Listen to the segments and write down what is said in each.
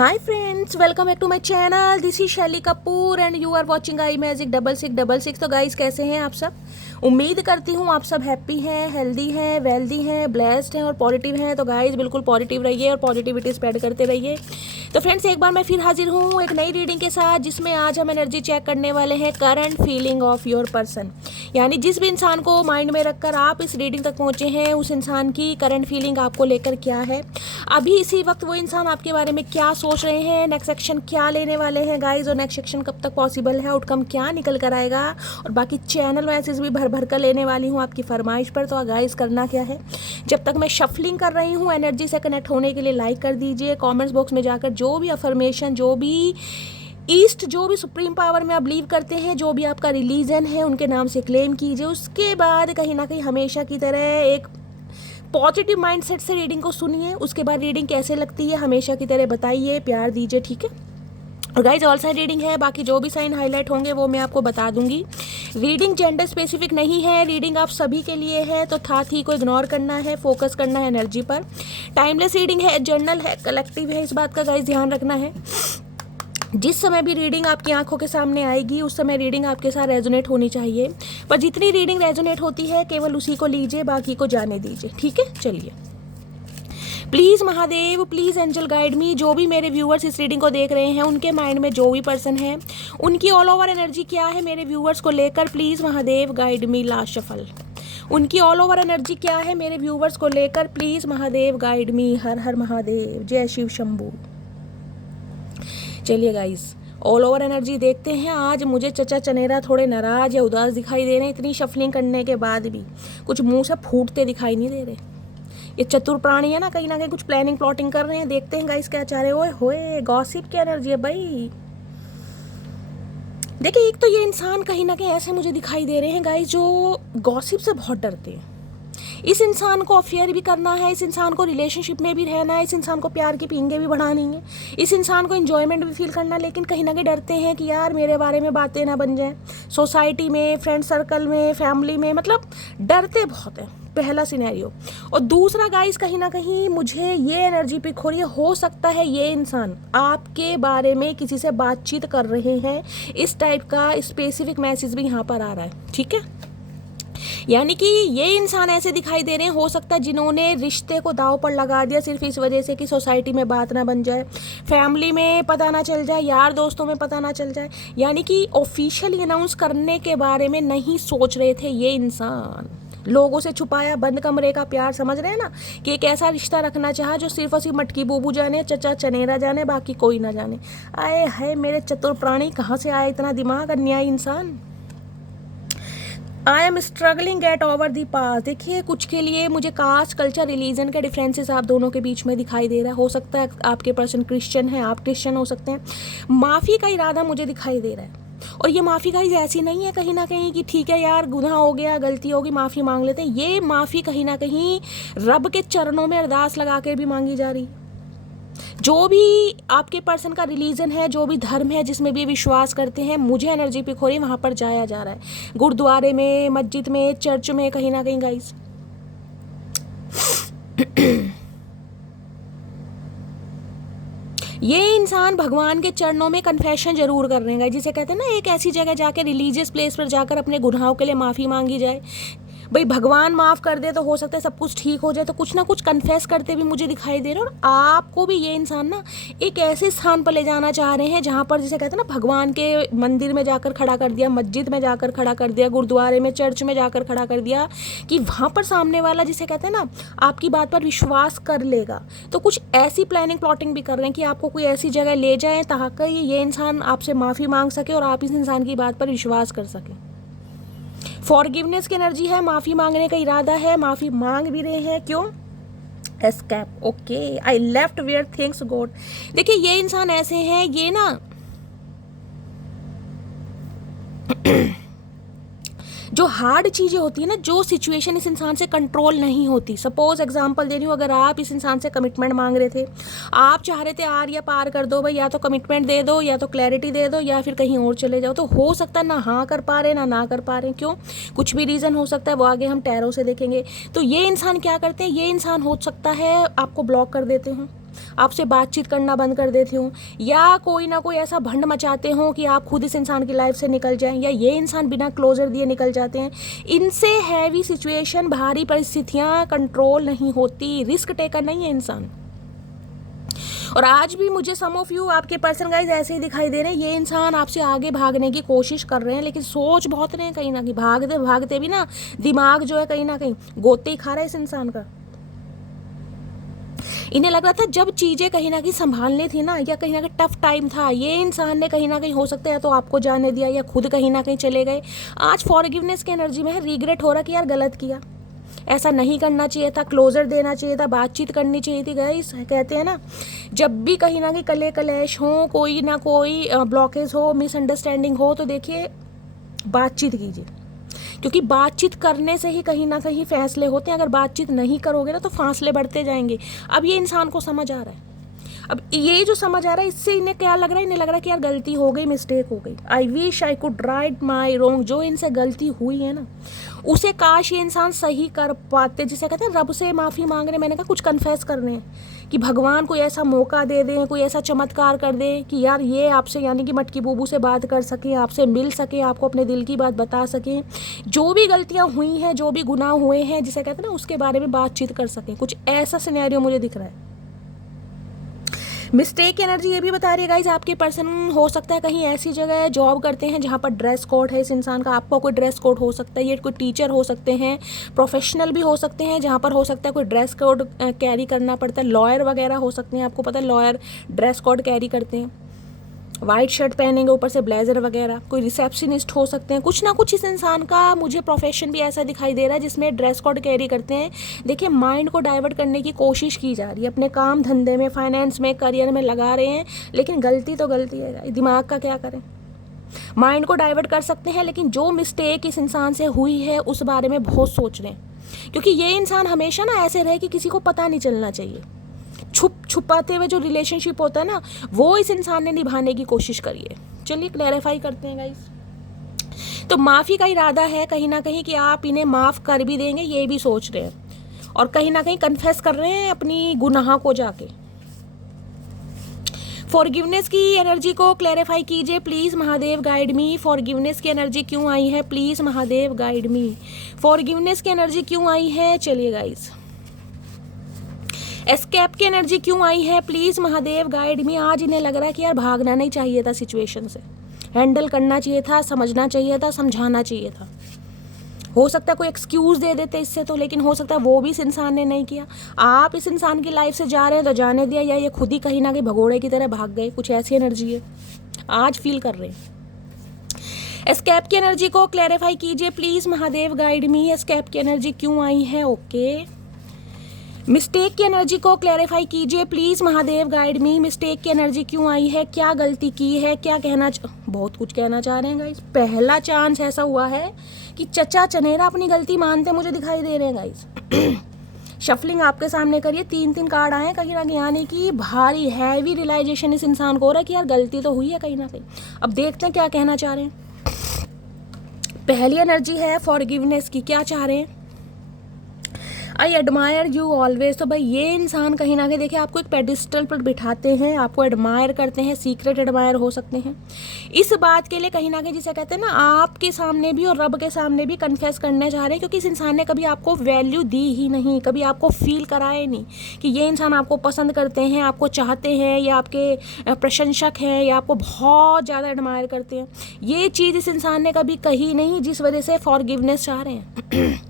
Hi friends, welcome back to my channel. This is Shelly Kapoor and you are watching iMagic 6666। तो guys कैसे हैं आप सब? उम्मीद करती हूँ आप सब हैप्पी हैं, हेल्दी हैं, वेल्दी हैं, ब्लेस्ड हैं और पॉजिटिव हैं। तो गाइस बिल्कुल पॉजिटिव रहिए और पॉजिटिविटी स्प्रेड करते रहिए। तो फ्रेंड्स एक बार मैं फिर हाजिर हूँ एक नई रीडिंग के साथ, जिसमें आज हम एनर्जी चेक करने वाले हैं current feeling of your person. यानी जिस भी इंसान को माइंड में रखकर आप इस रीडिंग तक पहुँचे हैं, उस इंसान की करंट फीलिंग आपको लेकर क्या है, अभी इसी वक्त वो इंसान आपके बारे में क्या सोच रहे हैं, नेक्स्ट एक्शन क्या लेने वाले हैं गाइज, और नेक्स्ट एक्शन कब तक पॉसिबल है, आउटकम क्या निकल कर आएगा। और बाकी चैनल मैसेज भी भर भर कर लेने वाली हूँ आपकी फरमाइश पर। तो गाइज करना क्या है, जब तक मैं शफलिंग कर रही हूँ एनर्जी से कनेक्ट होने के लिए लाइक कर दीजिए, कमेंट्स बॉक्स में जाकर जो भी अफर्मेशन, जो भी ईस्ट, जो भी सुप्रीम पावर में आप बिलीव करते हैं, जो भी आपका रिलीजन है, उनके नाम से क्लेम कीजिए। उसके बाद कहीं ना कहीं हमेशा की तरह एक पॉजिटिव माइंडसेट से रीडिंग को सुनिए। उसके बाद रीडिंग कैसे लगती है हमेशा की तरह बताइए, प्यार दीजिए, ठीक है। और गाइज ऑल साइन रीडिंग है, बाकी जो भी साइन हाईलाइट होंगे वो मैं आपको बता दूंगी। रीडिंग जेंडर स्पेसिफिक नहीं है, रीडिंग आप सभी के लिए है, तो था थी को इग्नोर करना है, फोकस करना है एनर्जी पर। टाइमलेस रीडिंग है, जर्नल है, कलेक्टिव है, इस बात का गाइज ध्यान रखना है। जिस समय भी रीडिंग आपकी आंखों के सामने आएगी उस समय रीडिंग आपके साथ रेजोनेट होनी चाहिए, पर जितनी रीडिंग रेजोनेट होती है केवल उसी को लीजिए, बाकी को जाने दीजिए, ठीक है। चलिए, please Mahadev, please angel guide me. जो भी मेरे व्यूअर्स इस रीडिंग को देख रहे हैं, उनके माइंड में जो भी पर्सन है, उनकी ऑल ओवर एनर्जी क्या है मेरे व्यूअर्स को लेकर, please Mahadev guide me. Last shuffle, उनकी ऑल ओवर एनर्जी क्या है मेरे व्यूअर्स को लेकर, प्लीज़ महादेव गाइड मी। हर हर महादेव, जय शिव शंभू। चलिए गाइस, ऑल ओवर एनर्जी देखते हैं। आज मुझे चचा चनेरा थोड़े नाराज या उदास दिखाई दे रहे हैं, इतनी शफलिंग करने के बाद भी कुछ मुंह से फूटते दिखाई नहीं दे रहे। ये चतुर प्राणी है ना कहीं कुछ प्लानिंग प्लॉटिंग कर रहे हैं। देखते हैं गाइस क्या चाह रहे हो। होए गॉसिप की एनर्जी है भाई। देखिए, एक तो ये इंसान कहीं ना कहीं ऐसे मुझे दिखाई दे रहे हैं गाइस जो गॉसिप से बहुत डरते हैं। इस इंसान को अफेयर भी करना है, इस इंसान को रिलेशनशिप में भी रहना है, इस इंसान को प्यार की पींगे भी बढ़ानी है, इस इंसान को एंजॉयमेंट भी फील करना है, लेकिन कहीं ना कहीं डरते हैं कि यार मेरे बारे में बातें ना बन जाए सोसाइटी में, फ्रेंड सर्कल में, फैमिली में, मतलब डरते बहुत हैं। पहला सिनेरियो। और दूसरा गाइस, कहीं ना कहीं मुझे ये एनर्जी पिक हो रही है, हो सकता है ये इंसान आपके बारे में किसी से बातचीत कर रहे हैं, इस टाइप का स्पेसिफिक मैसेज भी यहाँ पर आ रहा है, ठीक है। यानी कि ये इंसान ऐसे दिखाई दे रहे हैं, हो सकता है जिन्होंने रिश्ते को दांव पर लगा दिया सिर्फ इस वजह से कि सोसाइटी में बात ना बन जाए, फैमिली में पता ना चल जाए, यार दोस्तों में पता ना चल जाए। यानी कि ऑफिशियली अनाउंस करने के बारे में नहीं सोच रहे थे ये इंसान। लोगों से छुपाया बंद कमरे का प्यार, समझ रहे हैं ना, कि एक ऐसा रिश्ता रखना चाहा जो सिर्फ और सिर्फ मटकी बूबू जाने, चचा चनेरा जाने, बाकी कोई ना जाने। आए है मेरे चतुर प्राणी, कहाँ से आया इतना दिमाग, अन्यायी इंसान। I am struggling get over the past. देखिए, कुछ के लिए मुझे कास्ट, कल्चर, रिलीजन के डिफरेंसेस आप दोनों के बीच में दिखाई दे रहा है। हो सकता है आपके पर्सन क्रिश्चियन है, आप क्रिश्चियन हो सकते हैं। माफ़ी का इरादा मुझे दिखाई दे रहा है, और ये माफ़ी का ऐसी नहीं है कहीं ना कहीं कि ठीक है यार गुनाह हो गया, गलती होगी, माफ़ी मांग लेते हैं। ये माफ़ी कहीं ना कहीं रब के चरणों में अरदास लगा कर भी मांगी जा रही है। जो भी आपके पर्सन का रिलीजन है, जो भी धर्म है, जिसमें भी विश्वास करते हैं, मुझे एनर्जी पिक हो रही है वहाँ पर जाया जा रहा है। गुरुद्वारे में, मस्जिद में, चर्च में, कहीं ना कहीं गाइस। ये इंसान भगवान के चरणों में कन्फेशन जरूर कर रहे हैं, जिसे कहते हैं ना एक ऐसी जगह जाकर, रिलीजियस प्लेस पर जाकर अपने गुनाहों के लिए माफ़ी मांगी जाए। भाई भगवान माफ़ कर दे तो हो सकता है सब कुछ ठीक हो जाए, तो कुछ ना कुछ कन्फेस करते भी मुझे दिखाई दे रहे हैं। और आपको भी ये इंसान ना एक ऐसे स्थान पर ले जाना चाह रहे हैं जहाँ पर, जिसे कहते हैं ना, भगवान के मंदिर में जाकर खड़ा कर दिया, मस्जिद में जाकर खड़ा कर दिया, गुरुद्वारे में, चर्च में जाकर खड़ा कर दिया, कि वहाँ पर सामने वाला, जिसे कहते हैं ना, आपकी बात पर विश्वास कर लेगा। तो कुछ ऐसी प्लानिंग प्लॉटिंग भी कर रहे हैं कि आपको कोई ऐसी जगह ले जाएँ ताकि ये इंसान आपसे माफ़ी मांग सके और आप इस इंसान की बात पर विश्वास कर सकें। फॉरगिवनेस की एनर्जी है, माफ़ी मांगने का इरादा है, माफ़ी मांग भी रहे हैं। क्यों? Escape. Okay, I left where things God. देखिए, ये इंसान ऐसे हैं, ये ना जो हार्ड चीज़ें होती है ना, जो सिचुएशन इस इंसान से कंट्रोल नहीं होती। सपोज एग्जांपल दे रही हूँ, अगर आप इस इंसान से कमिटमेंट मांग रहे थे, आप चाह रहे थे आर या पार कर दो भाई, या तो कमिटमेंट दे दो, या तो क्लैरिटी दे दो, या फिर कहीं और चले जाओ, तो हो सकता है ना हाँ कर पा रहे ना कर पा रहे। क्यों? कुछ भी रीज़न हो सकता है, वो आगे हम टैरो से देखेंगे। तो ये इंसान क्या करते हैं, ये इंसान हो सकता है आपको ब्लॉक कर देते हों, आपसे बातचीत करना बंद कर देते हो, या कोई ना कोई ऐसा भंड मचाते हो कि आप खुद इस इंसान की लाइफ से निकल जाएं, या ये इंसान बिना क्लोजर दिए निकल जाते हैं। इनसे हैवी सिचुएशन, भारी परिस्थितियां कंट्रोल नहीं होती, रिस्क टेकर नहीं है इंसान। और आज भी मुझे सम ऑफ यू, आपके पर्सन गाइज ऐसे ही दिखाई दे रहे हैं। ये इंसान आपसे आगे भागने की कोशिश कर रहे हैं, लेकिन सोच बहुत रहे हैं कहीं ना कहीं, भागते भागते भी ना दिमाग जो है कहीं ना कहीं गोते ही खा रहा है इस इंसान का। इन्हें लग रहा था जब चीज़ें कहीं ना कहीं संभालनी थी ना, या कहीं ना कहीं टफ टाइम था, ये इंसान ने कहीं ना कहीं हो सकता है तो आपको जाने दिया या खुद कहीं ना कहीं चले गए। आज फॉरगिवनेस की एनर्जी में है, रिग्रेट हो रहा कि यार गलत किया, ऐसा नहीं करना चाहिए था, क्लोजर देना चाहिए था, बातचीत करनी चाहिए थी। गाइस कहते हैं ना, जब भी कहीं ना कहीं कले कलेश हो, कोई ना कोई ब्लॉकेज हो, मिसअंडरस्टैंडिंग हो, तो देखिए बातचीत कीजिए, क्योंकि बातचीत करने से ही कहीं ना कहीं फैसले होते हैं। अगर बातचीत नहीं करोगे ना तो फासले बढ़ते जाएंगे। अब ये इंसान को समझ आ रहा है, अब ये जो समझ आ रहा है इससे इन्हें क्या लग रहा है, इन्हें लग रहा है कि यार गलती हो गई, मिस्टेक हो गई, I wish I could write my wrong. जो इनसे गलती हुई है ना उसे काश ये इंसान सही कर पाते। जिसे कहते हैं रब से माफ़ी मांग रहे, मैंने कहा कुछ कन्फेस करने हैं कि भगवान कोई ऐसा मौका दे दें, कोई ऐसा चमत्कार कर दें कि यार ये आपसे यानी कि मटकी बूबू से बात कर सकें, आपसे मिल सके, आपको अपने दिल की बात बता सकें, जो भी गलतियाँ हुई हैं, जो भी गुनाह हुए हैं, जिसे कहते हैं ना उसके बारे में बातचीत कर सकें। कुछ ऐसा सिनेरियो मुझे दिख रहा है। मिस्टेक की एनर्जी ये भी बता रही है गाइज, आपके पर्सन हो सकता है कहीं ऐसी जगह जॉब करते हैं जहाँ पर ड्रेस कोड है इस इंसान का। आपका कोई ड्रेस कोड हो सकता है, ये कोई टीचर हो सकते हैं, प्रोफेशनल भी हो सकते हैं जहाँ पर हो सकता है कोई ड्रेस कोड कैरी करना पड़ता है। लॉयर वगैरह हो सकते हैं, आपको पता है लॉयर ड्रेस कोड कैरी करते हैं, वाइट शर्ट पहनेंगे ऊपर से ब्लेजर वगैरह। कोई रिसेप्शनिस्ट हो सकते हैं, कुछ ना कुछ इस इंसान का मुझे प्रोफेशन भी ऐसा दिखाई दे रहा है जिसमें ड्रेस कोड कैरी करते हैं। देखिए माइंड को डाइवर्ट करने की कोशिश की जा रही है, अपने काम धंधे में, फाइनेंस में, करियर में लगा रहे हैं, लेकिन गलती तो गलती है, दिमाग का क्या करें। माइंड को डाइवर्ट कर सकते हैं, लेकिन जो मिस्टेक इस इंसान से हुई है उस बारे में बहुत सोच रहे हैं, क्योंकि ये इंसान हमेशा ना ऐसे रहे कि किसी को पता नहीं चलना चाहिए। छुपाते हुए जो रिलेशनशिप होता है ना वो इस इंसान ने निभाने की कोशिश करी है। चलिए क्लैरिफाई करते हैं गाइस। तो माफ़ी का इरादा है कहीं ना कहीं कि आप इन्हें माफ़ कर भी देंगे, ये भी सोच रहे हैं, और कहीं ना कहीं कन्फेस कर रहे हैं अपनी गुनाह को जाके। फॉरगिवनेस की एनर्जी को क्लैरिफाई कीजिए please, Mahadev guide me. Forgiveness की एनर्जी क्यों आई है please, Mahadev guide me. Forgiveness की एनर्जी क्यों आई है, चलिए गाइस। एस्केप की एनर्जी क्यों आई है प्लीज़, महादेव गाइड मी। आज इन्हें लग रहा है कि यार भागना नहीं चाहिए था, सिचुएशन से हैंडल करना चाहिए था, समझना चाहिए था, समझाना चाहिए था। हो सकता है कोई एक्सक्यूज़ दे देते इससे तो, लेकिन हो सकता है वो भी इस इंसान ने नहीं किया। आप इस इंसान की लाइफ से जा रहे हैं तो जाने दिया, या ये खुद ही कहीं ना कहीं भगोड़े की तरह भाग गए, कुछ ऐसी एनर्जी है आज फील कर रहे हैं। एस्केप की एनर्जी को क्लैरिफाई कीजिए please, Mahadev guide me. Escape की एनर्जी क्यों आई है, ओके। मिस्टेक की एनर्जी को क्लैरिफाई कीजिए please, Mahadev guide me. Mistake की एनर्जी क्यों आई है, क्या गलती की है, क्या कहना बहुत कुछ कहना चाह रहे हैं गाइस। पहला चांस ऐसा हुआ है कि चचा चनेरा अपनी गलती मानते मुझे दिखाई दे रहे हैं गाइस। शफलिंग आपके सामने करिए, 3 कार्ड आए कहीं ना कहीं, यानी कि भारी हैवी रियलाइजेशन इस इंसान को हो रहा है कि यार गलती तो हुई है कहीं ना कहीं। अब देखते हैं क्या कहना चाह रहे हैं। पहली एनर्जी है फॉरगिवनेस की, क्या चाह रहे हैं, आई एडमायर यू ऑलवेज। तो भाई ये इंसान कहीं ना कहीं देखिए आपको एक पेडिस्टल पर बिठाते हैं, आपको एडमायर करते हैं, सीक्रेट एडमायर हो सकते हैं। इस बात के लिए कहीं ना कहीं जिसे कहते हैं ना आपके सामने भी और रब के सामने भी कन्फेस करने जा रहे हैं, क्योंकि इस इंसान ने कभी आपको वैल्यू दी ही नहीं, कभी आपको फील कराया नहीं कि ये इंसान आपको पसंद करते हैं, आपको चाहते हैं, या आपके प्रशंसक हैं, या आपको बहुत ज़्यादा एडमायर करते हैं। ये चीज़ इस इंसान ने कभी कही नहीं, जिस वजह से फॉरगिवनेस चाह रहे हैं।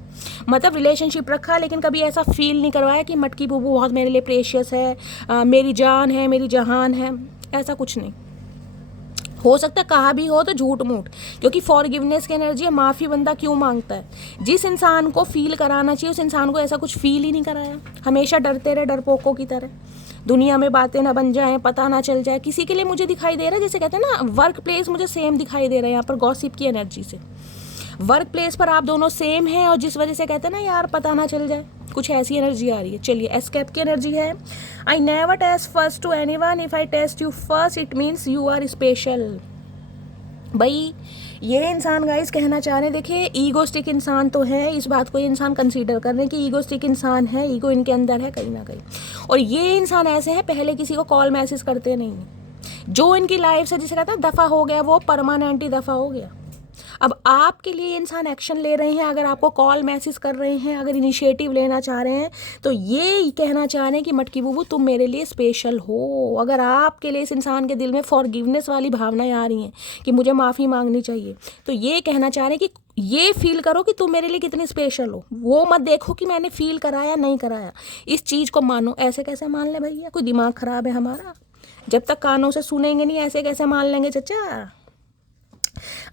मतलब रिलेशनशिप रखा लेकिन कभी ऐसा फील नहीं करवाया कि मटकी बूबू बहुत मेरे लिए प्रेशियस है, मेरी जान है, मेरी जहान है, ऐसा कुछ नहीं। हो सकता है कहा भी हो तो झूठ मूठ, क्योंकि फॉरगिवनेस की एनर्जी है। माफ़ी बंदा क्यों मांगता है, जिस इंसान को फील कराना चाहिए उस इंसान को ऐसा कुछ फील ही नहीं कराया। हमेशा डरते रहे डरपोकों की तरह, दुनिया में बातें ना बन जाएं, पता ना चल जाए किसी के लिए। मुझे दिखाई दे रहा है जैसे कहते हैं ना वर्क प्लेस, मुझे सेम दिखाई दे रहा है यहाँ पर गॉसिप की एनर्जी से। वर्क प्लेस पर आप दोनों सेम हैं, और जिस वजह से कहते हैं ना यार पता ना चल जाए, कुछ ऐसी एनर्जी आ रही है। चलिए एस्केप की एनर्जी है, I never text first to anyone, if I text you first it means you are special. भाई ये इंसान गाइस कहना चाह रहे हैं, देखिए ईगोस्टिक इंसान तो है, इस बात को ये इंसान कंसीडर कर रहे हैं कि ईगोस्टिक इंसान है, ईगो इनके अंदर है कहीं ना कहीं। और ये इंसान ऐसे हैं, पहले किसी को कॉल मैसेज करते नहीं हैं। जो इनकी लाइफ से जिसे कहते हैं दफ़ा हो गया, वो परमानेंट ही दफ़ा हो गया। अब आपके लिए इंसान एक्शन ले रहे हैं, अगर आपको कॉल मैसेज कर रहे हैं, अगर इनिशिएटिव लेना चाह रहे हैं, तो ये कहना चाह रहे हैं कि मटकी बुबू तुम मेरे लिए स्पेशल हो। अगर आपके लिए इस इंसान के दिल में फॉरगिवनेस वाली भावनाएं आ रही हैं कि मुझे माफ़ी मांगनी चाहिए, तो ये कहना चाह रहे हैं कि ये फील करो कि तुम मेरे लिए कितनी स्पेशल हो। वो मत देखो कि मैंने फील कराया नहीं कराया, इस चीज़ को मानो। ऐसे कैसे मान ले भैया, कोई दिमाग ख़राब है हमारा? जब तक कानों से सुनेंगे नहीं, ऐसे कैसे मान लेंगे चचा?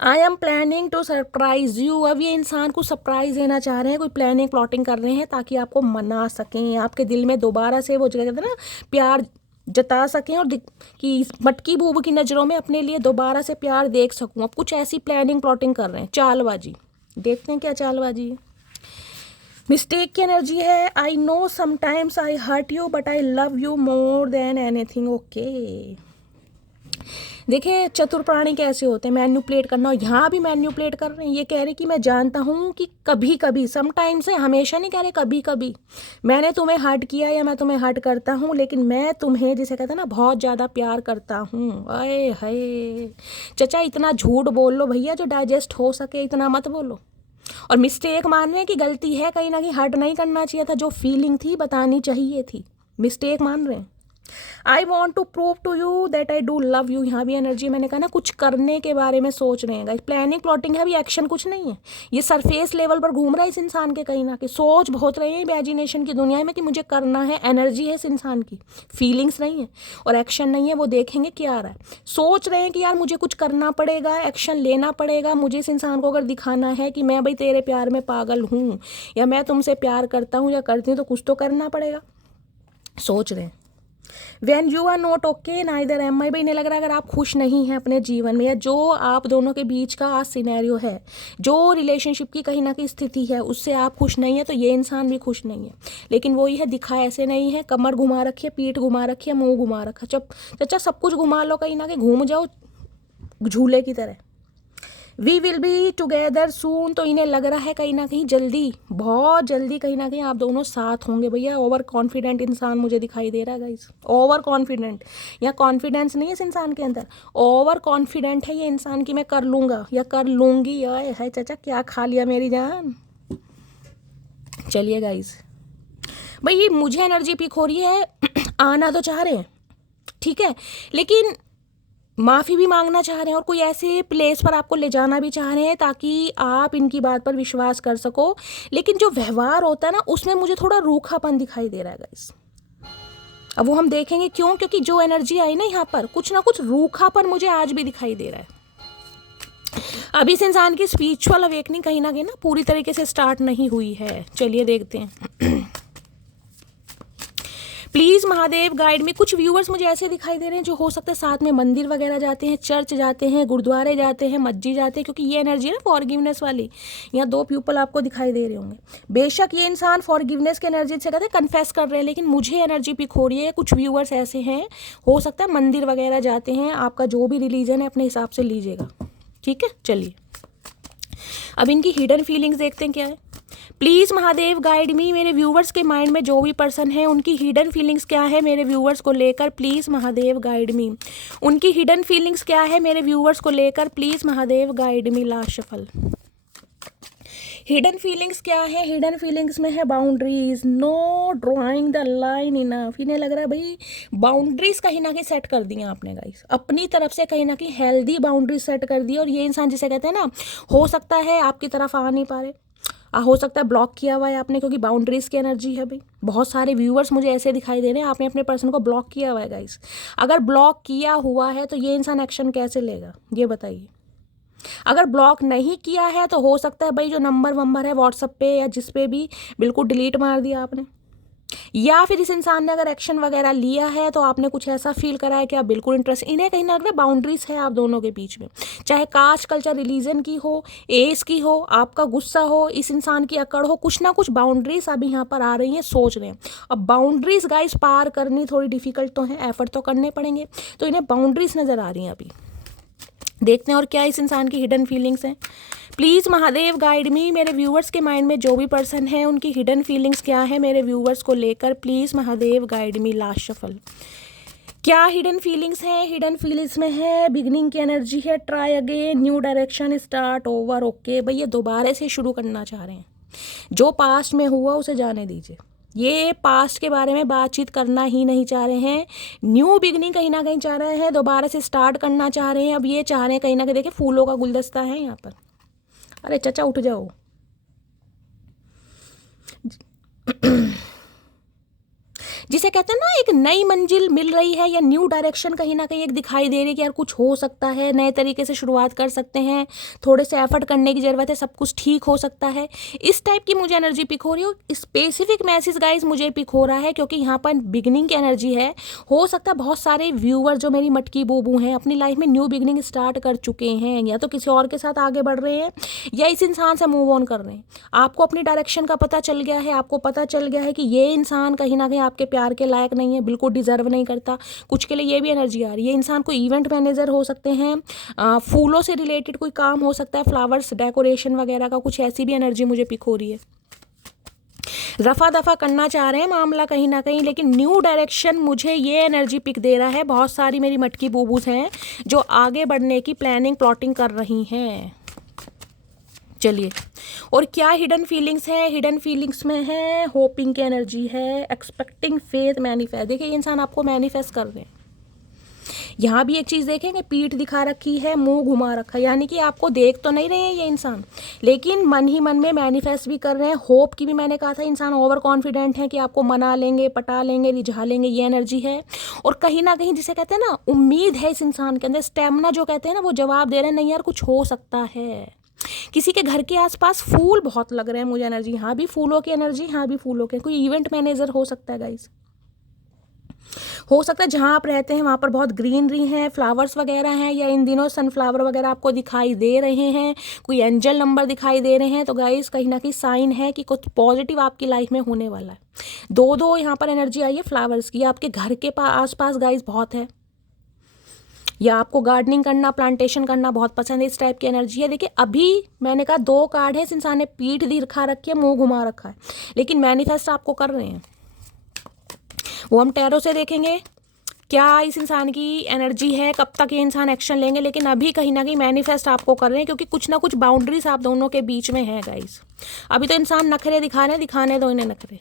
I am planning to surprise you. अब ये इंसान को सरप्राइज देना चाह रहे हैं, कोई प्लानिंग प्लॉटिंग कर रहे हैं ताकि आपको मना सकें, आपके दिल में दोबारा से वो जगह कहते हैं ना प्यार जता सकें, और कि मटकी बूबू की नज़रों में अपने लिए दोबारा से प्यार देख सकूं। अब कुछ ऐसी प्लानिंग प्लॉटिंग कर रहे हैं, चालबाजी। देखते हैं क्या चालबाजी है। मिस्टेक की एनर्जी है। I know sometimes I hurt you but I love you more than anything. Okay, देखिए चतुर प्राणी कैसे होते हैं, मैन्युपुलेट करना, और यहाँ भी मैन्युपुलेट कर रहे हैं। ये कह रहे कि मैं जानता हूँ कि कभी कभी, समटाइम से, हमेशा नहीं कह रहे, कभी कभी मैंने तुम्हें हर्ट किया या मैं तुम्हें हर्ट करता हूँ, लेकिन मैं तुम्हें जिसे कहते हैं ना बहुत ज़्यादा प्यार करता हूँ। अरे हाय चचा, इतना झूठ बोल लो भैया जो डाइजेस्ट हो सके, इतना मत बोलो। और मिस्टेक मान रहे हैं कि गलती है, कहीं ना कहीं हर्ट नहीं करना चाहिए था, जो फीलिंग थी बतानी चाहिए थी, मिस्टेक मान रहे हैं। I want to prove to you that I do love you. यहाँ भी एनर्जी मैंने कहा ना, कुछ करने के बारे में सोच रहे हैं, प्लानिंग प्लॉटिंग है, अभी एक्शन कुछ नहीं है। ये सरफेस लेवल पर घूम रहा है इस इंसान के, कहीं ना कहीं सोच बहुत रहे हैं इमेजिनेशन की दुनिया में कि मुझे करना है। एनर्जी है इस इंसान की, फीलिंग्स नहीं है और एक्शन नहीं है। वो देखेंगे क्या आ रहा है, सोच रहे हैं कि यार मुझे कुछ करना पड़ेगा, एक्शन लेना पड़ेगा। मुझे इस इंसान को अगर दिखाना है कि मैं भाई तेरे प्यार में पागल हूँ, या मैं तुमसे प्यार करता हूँ या करती हूँ, तो कुछ तो करना पड़ेगा, सोच रहे हैं। When you are not okay, neither am I। भाई इन्हें लग रहा है अगर आप खुश नहीं हैं अपने जीवन में, या जो आप दोनों के बीच का आज सिनेरियो है, जो रिलेशनशिप की कहीं ना कहीं स्थिति है, उससे आप खुश नहीं है, तो ये इंसान भी खुश नहीं है। लेकिन वो ही है, दिखा ऐसे नहीं है, कमर घुमा रखी है, पीठ घुमा रखी है, मुंह घुमा रखा। चचा सब कुछ घुमा लो, कहीं ना कहीं घूम जाओ झूले की तरह। वी विल बी टुगेदर सून। तो इन्हें लग रहा है कहीं ना कहीं जल्दी, बहुत जल्दी कहीं ना कहीं आप दोनों साथ होंगे। भैया ओवर कॉन्फिडेंट इंसान मुझे दिखाई दे रहा है गाइस, ओवर कॉन्फिडेंट। या कॉन्फिडेंस नहीं है इस इंसान के अंदर, ओवर कॉन्फिडेंट है ये इंसान कि मैं कर लूँगा या कर लूँगी। आए है चचा, क्या खा लिया मेरी जान। चलिए गाइस, भाई ये मुझे एनर्जी पिक हो रही है, आना तो चाह रहे हैं ठीक है, लेकिन माफ़ी भी मांगना चाह रहे हैं, और कोई ऐसे प्लेस पर आपको ले जाना भी चाह रहे हैं ताकि आप इनकी बात पर विश्वास कर सको। लेकिन जो व्यवहार होता है ना, उसमें मुझे थोड़ा रूखापन दिखाई दे रहा है गाइस। अब वो हम देखेंगे क्यों, क्योंकि जो एनर्जी आई ना यहाँ पर, कुछ ना कुछ रूखापन मुझे आज भी दिखाई दे रहा है। अब इस इंसान की स्पिरिचुअल अवेकनिंग कहीं ना कहीं ना पूरी तरीके से स्टार्ट नहीं हुई है। चलिए देखते हैं। प्लीज़ महादेव गाइड में। कुछ व्यूअर्स मुझे ऐसे दिखाई दे रहे हैं जो हो सकता है साथ में मंदिर वगैरह जाते हैं, चर्च जाते हैं, गुरुद्वारे जाते हैं, मस्जिद जाते हैं, क्योंकि ये एनर्जी है ना फॉरगिवनेस वाली। यहाँ 2 पीपल आपको दिखाई दे रहे होंगे। बेशक ये इंसान फॉरगिवनेस की एनर्जी से कहते हैं कन्फेस कर रहे हैं, लेकिन मुझे एनर्जी पिक हो रही है, कुछ व्यूअर्स ऐसे हैं, हो सकता है मंदिर वगैरह जाते हैं। आपका जो भी रिलीजन है अपने हिसाब से लीजिएगा, ठीक है। चलिए अब इनकी हिडन फीलिंग्स देखते हैं क्या है। प्लीज़ महादेव गाइड मी। मेरे व्यूवर्स के माइंड में जो भी पर्सन है, उनकी हिडन फीलिंग्स क्या है मेरे व्यूवर्स को लेकर, प्लीज़ महादेव गाइड मी। उनकी हिडन फीलिंग्स क्या है मेरे व्यूवर्स को लेकर, please Mahadev guide me. Last shuffle. Hidden feelings क्या है? हिडन फीलिंग्स में है boundaries, no drawing the line enough. इन्हें लग रहा है भाई बाउंड्रीज कहीं ना कहीं सेट कर दी आपने गाइस, अपनी तरफ से कहीं ना कहीं हेल्दी बाउंड्रीज सेट कर दी। और ये इंसान जिसे कहते हैं ना, हो सकता है आपकी तरफ आ नहीं पा रहे, हो सकता है ब्लॉक किया हुआ है आपने, क्योंकि बाउंड्रीज की एनर्जी है भाई। बहुत सारे व्यूअर्स मुझे ऐसे दिखाई दे रहे हैं आपने अपने पर्सन को ब्लॉक किया हुआ है गाइस। अगर ब्लॉक किया हुआ है तो ये इंसान एक्शन कैसे लेगा ये बताइए। अगर ब्लॉक नहीं किया है तो हो सकता है भाई जो नंबर है व्हाट्सएप पे या जिस पे भी, बिल्कुल डिलीट मार दिया आपने। या फिर इस इंसान ने अगर एक्शन वगैरह लिया है तो आपने कुछ ऐसा फील करा है कि आप बिल्कुल इंटरेस्ट, इन्हें कहीं ना कहीं बाउंड्रीज है आप दोनों के बीच में, चाहे कास्ट कल्चर रिलीजन की हो, एज की हो, आपका गुस्सा हो, इस इंसान की अकड़ हो, कुछ ना कुछ बाउंड्रीज अभी यहाँ पर आ रही हैं, सोच रहे हैं। अब बाउंड्रीज गाइस पार करनी थोड़ी डिफिकल्ट तो है, एफर्ट तो करने पड़ेंगे, तो इन्हें बाउंड्रीज नज़र आ रही हैं अभी। देखते हैं और क्या इस इंसान की हिडन फीलिंग्स हैं। प्लीज़ महादेव गाइड मी, मेरे व्यूवर्स के माइंड में जो भी पर्सन है उनकी हिडन फीलिंग्स क्या है मेरे व्यूवर्स को लेकर। Please Mahadev guide me. Last shuffle, क्या हिडन फीलिंग्स हैं? हिडन फीलिंग्स में है बिगनिंग की एनर्जी है, try again, new direction, start over. Okay भाई, ये दोबारा से शुरू करना चाह रहे हैं। जो पास्ट में हुआ उसे जाने दीजिए, ये पास्ट के बारे में बातचीत करना ही नहीं चाह रहे हैं। न्यू बिगनिंग कहीं ना कहीं चाह रहे हैं, दोबारा से स्टार्ट करना चाह रहे हैं। अब ये चाह रहे हैं कहीं ना कहीं, देखिए फूलों का गुलदस्ता है यहाँ पर। अरे चचा उठ जाओ। जिसे कहते हैं ना एक नई मंजिल मिल रही है या न्यू डायरेक्शन कहीं ना कहीं एक दिखाई दे रही है कि यार कुछ हो सकता है, नए तरीके से शुरुआत कर सकते हैं, थोड़े से एफर्ट करने की ज़रूरत है, सब कुछ ठीक हो सकता है। इस टाइप की मुझे एनर्जी पिक हो रही है। स्पेसिफिक मैसेज गाइज मुझे पिक हो रहा है क्योंकि यहाँ पर बिगनिंग की एनर्जी है। हो सकता है बहुत सारे व्यूअर जो मेरी मटकी बोबू हैं अपनी लाइफ में न्यू बिगनिंग स्टार्ट कर चुके हैं, या तो किसी और के साथ आगे बढ़ रहे हैं या इस इंसान से मूव ऑन कर रहे हैं। आपको अपनी डायरेक्शन का पता चल गया है, आपको पता चल गया है कि ये इंसान कहीं ना कहीं आपके प्यार के लायक नहीं है, बिल्कुल डिजर्व नहीं करता। कुछ के लिए ये भी एनर्जी आ रही है, इंसान कोई इवेंट मैनेजर हो सकते हैं, फूलों से रिलेटेड कोई काम हो सकता है, फ्लावर्स डेकोरेशन वगैरह का, कुछ ऐसी भी एनर्जी मुझे पिक हो रही है। रफा दफा करना चाह रहे हैं मामला कहीं ना कहीं, लेकिन न्यू डायरेक्शन मुझे ये एनर्जी पिक दे रहा है। बहुत सारी मेरी मटकी बूबूज हैं जो आगे बढ़ने की प्लानिंग प्लॉटिंग कर रही हैं। चलिए, और क्या हिडन फीलिंग्स है? हिडन फीलिंग्स में है होपिंग की एनर्जी है, एक्सपेक्टिंग, फेथ, मैनिफेस्ट। देखिए ये इंसान आपको मैनिफेस्ट कर रहे हैं। यहाँ भी एक चीज़ देखेंगे, पीठ दिखा रखी है, मुंह घुमा रखा है, यानी कि आपको देख तो नहीं रहे हैं ये इंसान, लेकिन मन ही मन में मैनिफेस्ट भी कर रहे हैं। होप की भी मैंने कहा था, इंसान ओवर कॉन्फिडेंट है कि आपको मना लेंगे, पटा लेंगे, रिझा लेंगे, ये एनर्जी है। और कहीं ना कहीं जिसे कहते हैं ना उम्मीद है इस इंसान के अंदर, स्टेमिना जो कहते हैं ना, वो जवाब दे रहे हैं नहीं यार कुछ हो सकता है। किसी के घर के आसपास फूल बहुत लग रहे हैं मुझे एनर्जी, यहाँ भी फूलों की एनर्जी, यहाँ भी फूलों के, कोई इवेंट मैनेजर हो सकता है गाइस। हो सकता है जहाँ आप रहते हैं वहाँ पर बहुत ग्रीनरी है, फ्लावर्स वगैरह हैं, या इन दिनों सनफ्लावर वगैरह आपको दिखाई दे रहे हैं, कोई एंजल नंबर दिखाई दे रहे हैं, तो गाइस कहीं ना कहीं साइन है कि कुछ पॉजिटिव आपकी लाइफ में होने वाला है। दो दो यहाँ पर एनर्जी आई है फ्लावर्स की, आपके घर के आसपास गाइस बहुत है, या आपको गार्डनिंग करना, प्लांटेशन करना बहुत पसंद है, इस टाइप की एनर्जी है। देखिए अभी मैंने कहा 2 कार्ड है, इस इंसान ने पीठ दिखा रखी है, मुंह घुमा रखा है, लेकिन मैनिफेस्ट आपको कर रहे हैं। वो हम टैरो से देखेंगे क्या इस इंसान की एनर्जी है, कब तक ये इंसान एक्शन लेंगे, लेकिन अभी कहीं ना कहीं मैनिफेस्ट आपको कर रहे हैं क्योंकि कुछ ना कुछ बाउंड्रीज आप दोनों के बीच में है गाइस। अभी तो इंसान नखरे दिखा रहे हैं, दिखाने दो इन्हें नखरे।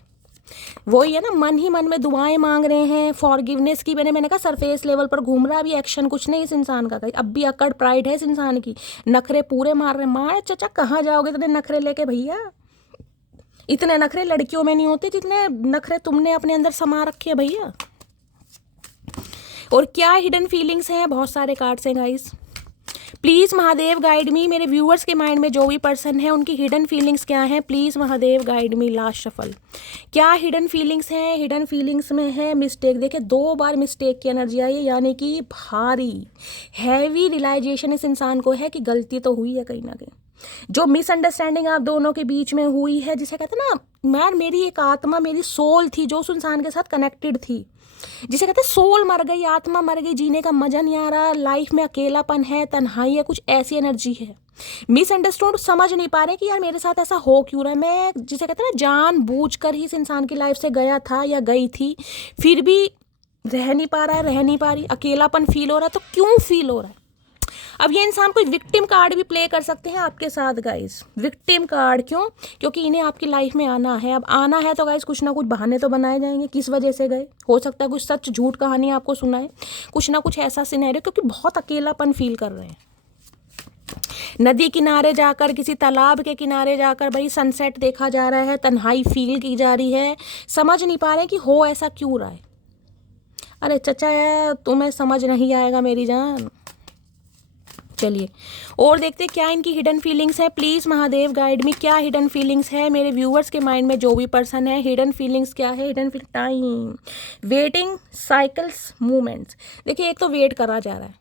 वही है ना, मन ही मन में दुआएं मांग रहे हैं फॉरगिवनेस की। मैंने कहा सरफेस लेवल पर घूम रहा है, अभी एक्शन कुछ नहीं इस इंसान का, अब भी अकड़ प्राइड है इस इंसान की, नखरे पूरे मार रहे हैं। मार चचा कहाँ जाओगे इतने नखरे लेके भैया, इतने नखरे लड़कियों में नहीं होते जितने नखरे तुमने अपने अंदर समा रखे हैं भैया। और क्या हिडन फीलिंग्स हैं? बहुत सारे कार्ड्स हैं गाइस। प्लीज़ महादेव गाइड मी, मेरे व्यूअर्स के माइंड में जो भी पर्सन है उनकी हिडन फीलिंग्स क्या हैं, please Mahadev guide me. Last shuffle, क्या हिडन फीलिंग्स हैं? हिडन फीलिंग्स में है मिस्टेक। देखिए 2 बार मिस्टेक की एनर्जी आई है, यानी कि भारी हैवी रियलाइजेशन इस इंसान को है कि गलती तो हुई है कहीं ना कहीं। जो मिसअंडरस्टैंडिंग आप दोनों के बीच में हुई है, जिसे कहते हैं ना यार मेरी एक आत्मा, मेरी सोल थी जो उस इंसान के साथ कनेक्टेड थी, जिसे कहते हैं सोल मर गई, आत्मा मर गई, जीने का मजा नहीं आ रहा, लाइफ में अकेलापन है, तन्हाई है, कुछ ऐसी एनर्जी है। मिसअंडरस्टूड, समझ नहीं पा रहे कि यार मेरे साथ ऐसा हो क्यों रहा है। मैं जिसे कहते हैं ना जानबूझकर ही इस इंसान की लाइफ से गया था या गई थी, फिर भी रह नहीं पा रहा है, रह नहीं पा रही, अकेलापन फील हो रहा है, तो क्यों फील हो रहा है? अब ये इंसान कोई विक्टिम कार्ड भी प्ले कर सकते हैं आपके साथ गाइस। विक्टिम कार्ड क्यों? क्योंकि इन्हें आपकी लाइफ में आना है। अब आना है तो गाइस कुछ ना कुछ बहाने तो बनाए जाएंगे, किस वजह से गए। हो सकता है कुछ सच झूठ कहानी आपको सुनाए, कुछ ना कुछ ऐसा सिनेरियो, क्योंकि बहुत अकेलापन फील कर रहे हैं। नदी किनारे जाकर, किसी तालाब के किनारे जाकर भाई सनसेट देखा जा रहा है, तन्हाई फील की जा रही है, समझ नहीं पा रहे कि हो ऐसा क्यों रहा है। अरे चचा यार तुम्हें समझ नहीं आएगा मेरी जान। चलिए और देखते क्या इनकी हिडन फीलिंग्स है। प्लीज़ महादेव गाइड मी, क्या हिडन फीलिंग्स है मेरे व्यूअर्स के माइंड में जो भी पर्सन है, हिडन फीलिंग्स क्या है? Hidden feeling, time, waiting, cycles, movements. देखिए एक तो वेट करा जा रहा है,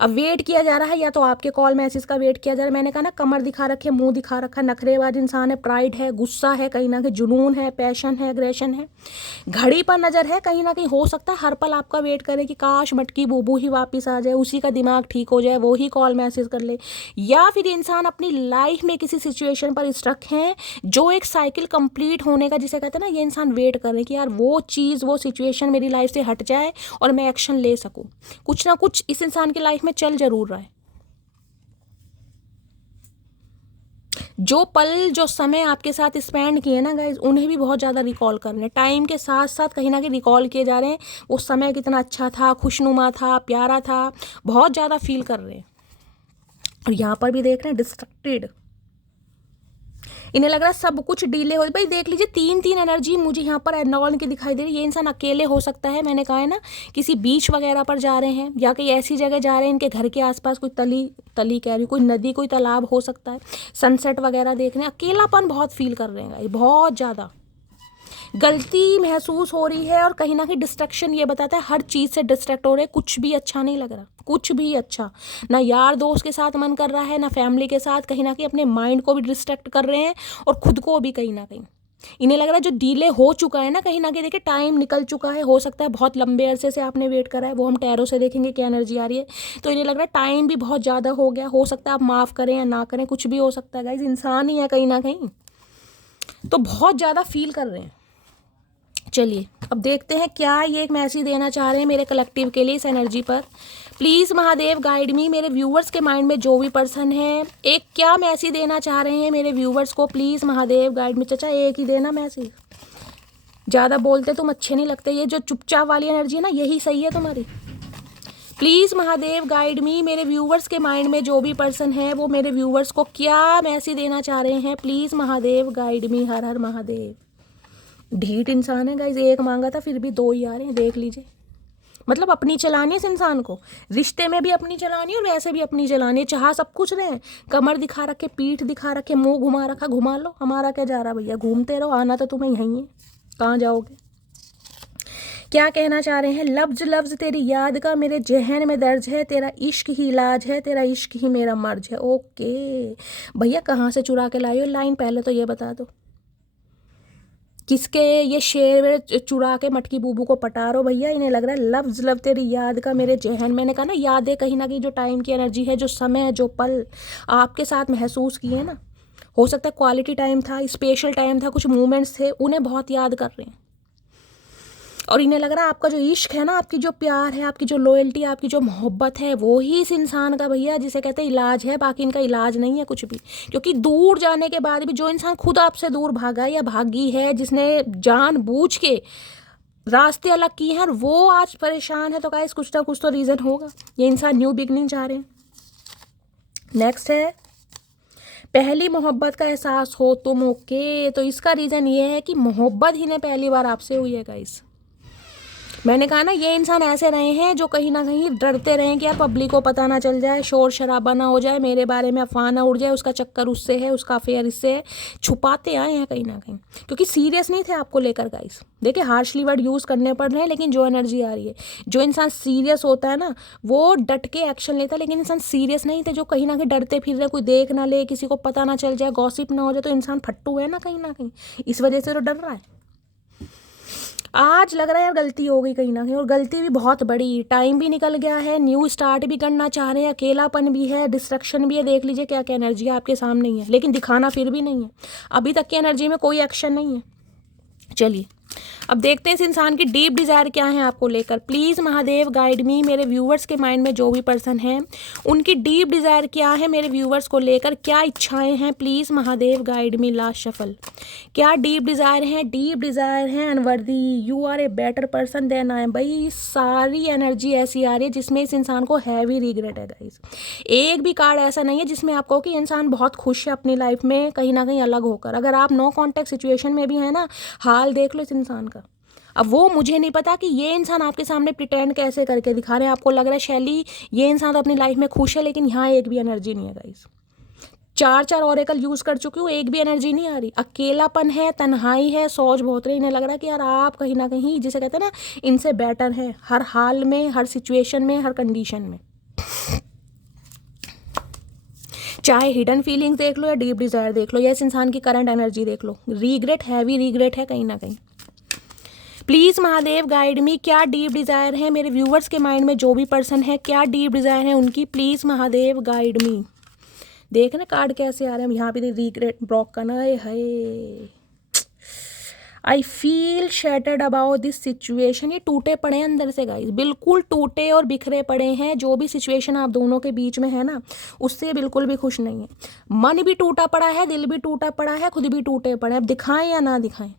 अब वेट किया जा रहा है, या तो आपके कॉल मैसेज का वेट किया जा रहा है। मैंने कहा ना, कमर दिखा रखी है, मुंह दिखा रखा है, नखरेबाज इंसान है, प्राइड है, गुस्सा है, कहीं ना कहीं जुनून है, पैशन है, एग्रेशन है, घड़ी पर नज़र है, कहीं ना कहीं हो सकता है हर पल आपका वेट करे कि काश मटकी बूबू ही वापस आ जाए, उसी का दिमाग ठीक हो जाए, वो ही कॉल मैसेज कर ले। या फिर इंसान अपनी लाइफ में किसी सिचुएशन पर स्ट्रक हैं, जो एक साइकिल कंप्लीट होने का, जिसे कहते हैं ना, ये इंसान वेट कर रहे हैं कि यार वो चीज़, वो सिचुएशन मेरी लाइफ से हट जाए और मैं एक्शन ले सकूं। कुछ ना कुछ इस इंसान की लाइफ में चल जरूर रहा है। जो पल, जो समय आपके साथ स्पेंड किए ना गाइज, उन्हें भी बहुत ज़्यादा रिकॉल कर रहे हैं। टाइम के साथ साथ कहीं ना कहीं रिकॉल किए जा रहे हैं। वो समय कितना अच्छा था, खुशनुमा था, प्यारा था, बहुत ज़्यादा फील कर रहे हैं। और यहाँ पर भी देख रहे हैं डिस्ट्रक्टेड, इन्हें लग रहा है सब कुछ डिले हो। भाई देख लीजिए, 3 एनर्जी मुझे यहाँ पर एडनॉन की दिखाई दे रही है। ये इंसान अकेले हो सकता है, मैंने कहा है ना, किसी बीच वगैरह पर जा रहे हैं या कहीं ऐसी जगह जा रहे हैं, इनके घर के आसपास कोई तली कह रही, कोई नदी, कोई तालाब हो सकता है, सनसेट वगैरह देख रहे हैं। अकेलापन बहुत फील कर रहे हैं, बहुत ज़्यादा गलती महसूस हो रही है। और कहीं ना कहीं डिस्ट्रैक्शन ये बताता है, हर चीज़ से डिस्ट्रैक्ट हो रहे हैं, कुछ भी अच्छा नहीं लग रहा, कुछ भी अच्छा ना। यार दोस्त के साथ मन कर रहा है, ना फैमिली के साथ। कहीं ना कहीं अपने माइंड को भी डिस्ट्रैक्ट कर रहे हैं और खुद को भी कहीं ना कहीं। इन्हें लग रहा है जो डिले हो चुका है ना, कहीं ना कहीं देखिए टाइम निकल चुका है। हो सकता है बहुत लंबे अरसे से आपने वेट करा है, वो हम टैरो से देखेंगे क्या एनर्जी आ रही है। तो इन्हें लग रहा है टाइम भी बहुत ज़्यादा हो गया। हो सकता है आप माफ़ करें या ना करें, कुछ भी हो सकता है गाइज, इंसान ही है कहीं ना कहीं, तो बहुत ज़्यादा फील कर रहे हैं। चलिए अब देखते हैं क्या ये एक मैसेज देना चाह रहे हैं मेरे कलेक्टिव के लिए इस एनर्जी पर। प्लीज़ महादेव गाइड मी, मेरे व्यूवर्स के माइंड में जो भी पर्सन है, एक क्या मैसेज देना चाह रहे हैं मेरे व्यूवर्स को। प्लीज़ महादेव गाइड मी। चाचा एक ही देना मैसेज, ज़्यादा बोलते तुम अच्छे नहीं लगते। ये जो चुपचाप वाली एनर्जी है ना, यही सही है तुम्हारी। प्लीज़ महादेव गाइड मी, मेरे व्यूवर्स के माइंड में जो भी पर्सन है, वो मेरे व्यूवर्स को क्या मैसेज देना चाह रहे हैं। Please Mahadev guide me. हर हर महादेव। ढीठ इंसान है गाइज, एक मांगा था फिर भी 2 ही आ रहे हैं, देख लीजिए। मतलब अपनी चलानी है इस इंसान को, रिश्ते में भी अपनी चलानी है और वैसे भी अपनी चलानी है। चाह सब कुछ रहे हैं, कमर दिखा रखे, पीठ दिखा रखे, मुंह घुमा रखा, घुमा लो, हमारा क्या जा रहा भैया, घूमते रहो, आना तो तुम्हें यहीं है, कहाँ जाओगे। क्या कहना चाह रहे हैं, लफ्ज लफ्ज तेरी याद का मेरे जहन में दर्ज है, तेरा इश्क ही इलाज है, तेरा इश्क ही मेरा मर्ज है। ओके भैया, कहाँ से चुरा के लाई हो लाइन, पहले तो ये बता दो। किसके ये शेर चुरा के मटकी बूबू को पटा रहे भैया। इन्हें लग रहा है लफ्ज लव तेरी याद का मेरे जहन। मैंने कहा ना, यादें कहीं ना कहीं जो टाइम की एनर्जी है, जो समय, जो पल आपके साथ महसूस किए ना, हो सकता है क्वालिटी टाइम था, स्पेशल टाइम था, कुछ मोमेंट्स थे, उन्हें बहुत याद कर रहे हैं। और इन्हें लग रहा है आपका जो इश्क है ना, आपकी जो प्यार है, आपकी जो लॉयल्टी, आपकी जो मोहब्बत है, वो ही इस इंसान का भैया, जिसे कहते हैं इलाज है। बाकी इनका इलाज नहीं है कुछ भी। क्योंकि दूर जाने के बाद भी जो इंसान खुद आपसे दूर भागा या भागी है, जिसने जानबूझ के रास्ते अलग किए हैं, और वो आज परेशान है, तो गाइस कुछ ना कुछ तो रीज़न होगा। ये इंसान न्यू बिगनिंग चाह रहे हैं। नेक्स्ट है, पहली मोहब्बत का एहसास हो तुम। ओके, तो इसका रीज़न ये है कि मोहब्बत ही ने पहली बार आपसे हुई है गाइस। मैंने कहा ना, ये इंसान ऐसे रहे हैं जो कहीं ना कहीं डरते रहे कि यार पब्लिक को पता ना चल जाए, शोर शराबा ना हो जाए, मेरे बारे में अफवाह ना उड़ जाए, उसका चक्कर उससे है, उसका अफेयर इससे है। छुपाते आए हैं कहीं ना कहीं, क्योंकि सीरियस नहीं थे आपको लेकर गाइस। देखिए हार्शली वर्ड यूज़ करने पड़ रहे हैं, लेकिन जो एनर्जी आ रही है, जो इंसान सीरियस होता है ना, वो डट के एक्शन लेता है। लेकिन इंसान सीरियस नहीं थे, जो कहीं ना कहीं डरते फिर रहे, कोई देख ना ले, किसी को पता ना चल जाए, गॉसिप ना हो जाए, तो इंसान फट्टू है ना कहीं, इस वजह से तो डर रहा है। आज लग रहा है यार गलती हो गई कहीं ना कहीं, और गलती भी बहुत बड़ी। टाइम भी निकल गया है, न्यू स्टार्ट भी करना चाह रहे हैं, अकेलापन भी है, डिस्ट्रक्शन भी है। देख लीजिए क्या क्या एनर्जी आपके सामने ही है, लेकिन दिखाना फिर भी नहीं है। अभी तक की एनर्जी में कोई एक्शन नहीं है। चलिए अब देखते हैं इस इंसान की डीप डिज़ायर क्या है आपको लेकर। प्लीज़ महादेव गाइड मी, मेरे व्यूवर्स के माइंड में जो भी पर्सन है, उनकी डीप डिज़ायर क्या है मेरे व्यूवर्स को लेकर, क्या इच्छाएं हैं। Please Mahadev guide me. Last shuffle, क्या डीप डिज़ायर है। डीप डिज़ायर है unworthy, you are a better person than I am. भाई सारी एनर्जी ऐसी आ रही है जिसमें इस इंसान को हैवी रिग्रेट है गाइस। एक भी कार्ड ऐसा नहीं है जिसमें आप कहो कि इंसान बहुत खुश है अपनी लाइफ में कहीं ना कहीं अलग होकर। अगर आप नो कॉन्टैक्ट सिचुएशन में भी है ना, हाल देख लो इस इंसान का। अब वो मुझे नहीं पता कि ये इंसान आपके सामने प्रिटेंड कैसे करके दिखा रहे हैं। आपको लग रहा है शैली ये इंसान तो अपनी लाइफ में खुश है, लेकिन यहाँ एक भी एनर्जी नहीं है गाइस। 4 ऑरेकल यूज़ कर चुकी हूँ, एक भी एनर्जी नहीं आ रही। अकेलापन है, तन्हाई है, सोच बहुत रही। इन्हें लग रहा है कि यार आप कहीं ना कहीं, जिसे कहते हैं ना, इनसे बेटर है हर हाल में, हर सिचुएशन में, हर कंडीशन में। चाहे हिडन फीलिंग्स देख लो या डीप डिजायर देख लो या इस इंसान की करंट एनर्जी देख लो, रीग्रेट, हैवी रीग्रेट है कहीं ना कहीं। प्लीज महादेव गाइड मी, क्या डीप डिजायर है मेरे व्यूवर्स के माइंड में, जो भी पर्सन है क्या डीप डिजायर है उनकी, प्लीज महादेव गाइड मी। देख ना कार्ड कैसे आ रहे हैं यहाँ पे, रीग्रेट, ब्रोकन है, I feel shattered about this situation. ये टूटे पड़े हैं अंदर से गाइस, बिल्कुल टूटे और बिखरे पड़े हैं। जो भी सिचुएशन आप दोनों के बीच में है ना, उससे बिल्कुल भी खुश नहीं है। मन भी टूटा पड़ा है, दिल भी टूटा पड़ा है, खुद भी टूटे पड़े हैं। अब दिखाएं या ना दिखाएं,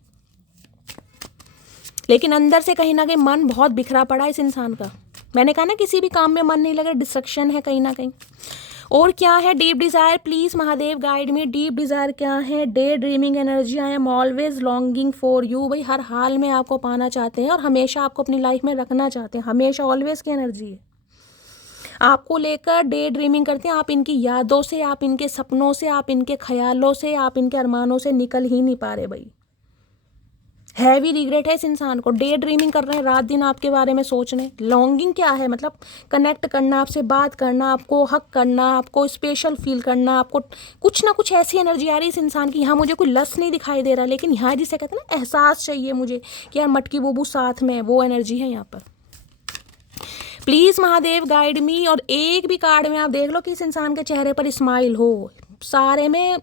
लेकिन अंदर से कहीं ना कहीं मन बहुत बिखरा पड़ा है इस इंसान का। मैंने कहा ना किसी भी काम में मन नहीं लगा, डिस्ट्रक्शन है कहीं ना कहीं। और क्या है deep Dzire, please Mahadev guide में, डीप डिजायर क्या है। Day dreaming energy, I am always longing for you. भाई हर हाल में आपको पाना चाहते हैं और हमेशा आपको अपनी लाइफ में रखना चाहते हैं, हमेशा ऑलवेज की एनर्जी है। आपको लेकर डे ड्रीमिंग करते हैं, आप इनकी यादों से, आप इनके सपनों से, आप इनके ख्यालों से, आप इनके अरमानों से निकल ही नहीं पा रहे भाई। हैवी रिग्रेट है इस इंसान को, डे ड्रीमिंग कर रहे हैं, रात दिन आपके बारे में सोच रहे हैं। लॉन्गिंग क्या है, मतलब कनेक्ट करना, आपसे बात करना, आपको हक करना, आपको स्पेशल फील करना, आपको कुछ ना कुछ ऐसी एनर्जी आ रही है इस इंसान की। यहाँ मुझे कोई लस नहीं दिखाई दे रहा, लेकिन यहाँ जिसे कहते हैं ना एहसास चाहिए मुझे कि यार मटकी बुबू साथ में है, वो एनर्जी है यहाँ पर। प्लीज महादेव गाइड मी। और एक भी कार्ड में आप देख लो कि इस इंसान के चेहरे पर स्माइल हो, सारे में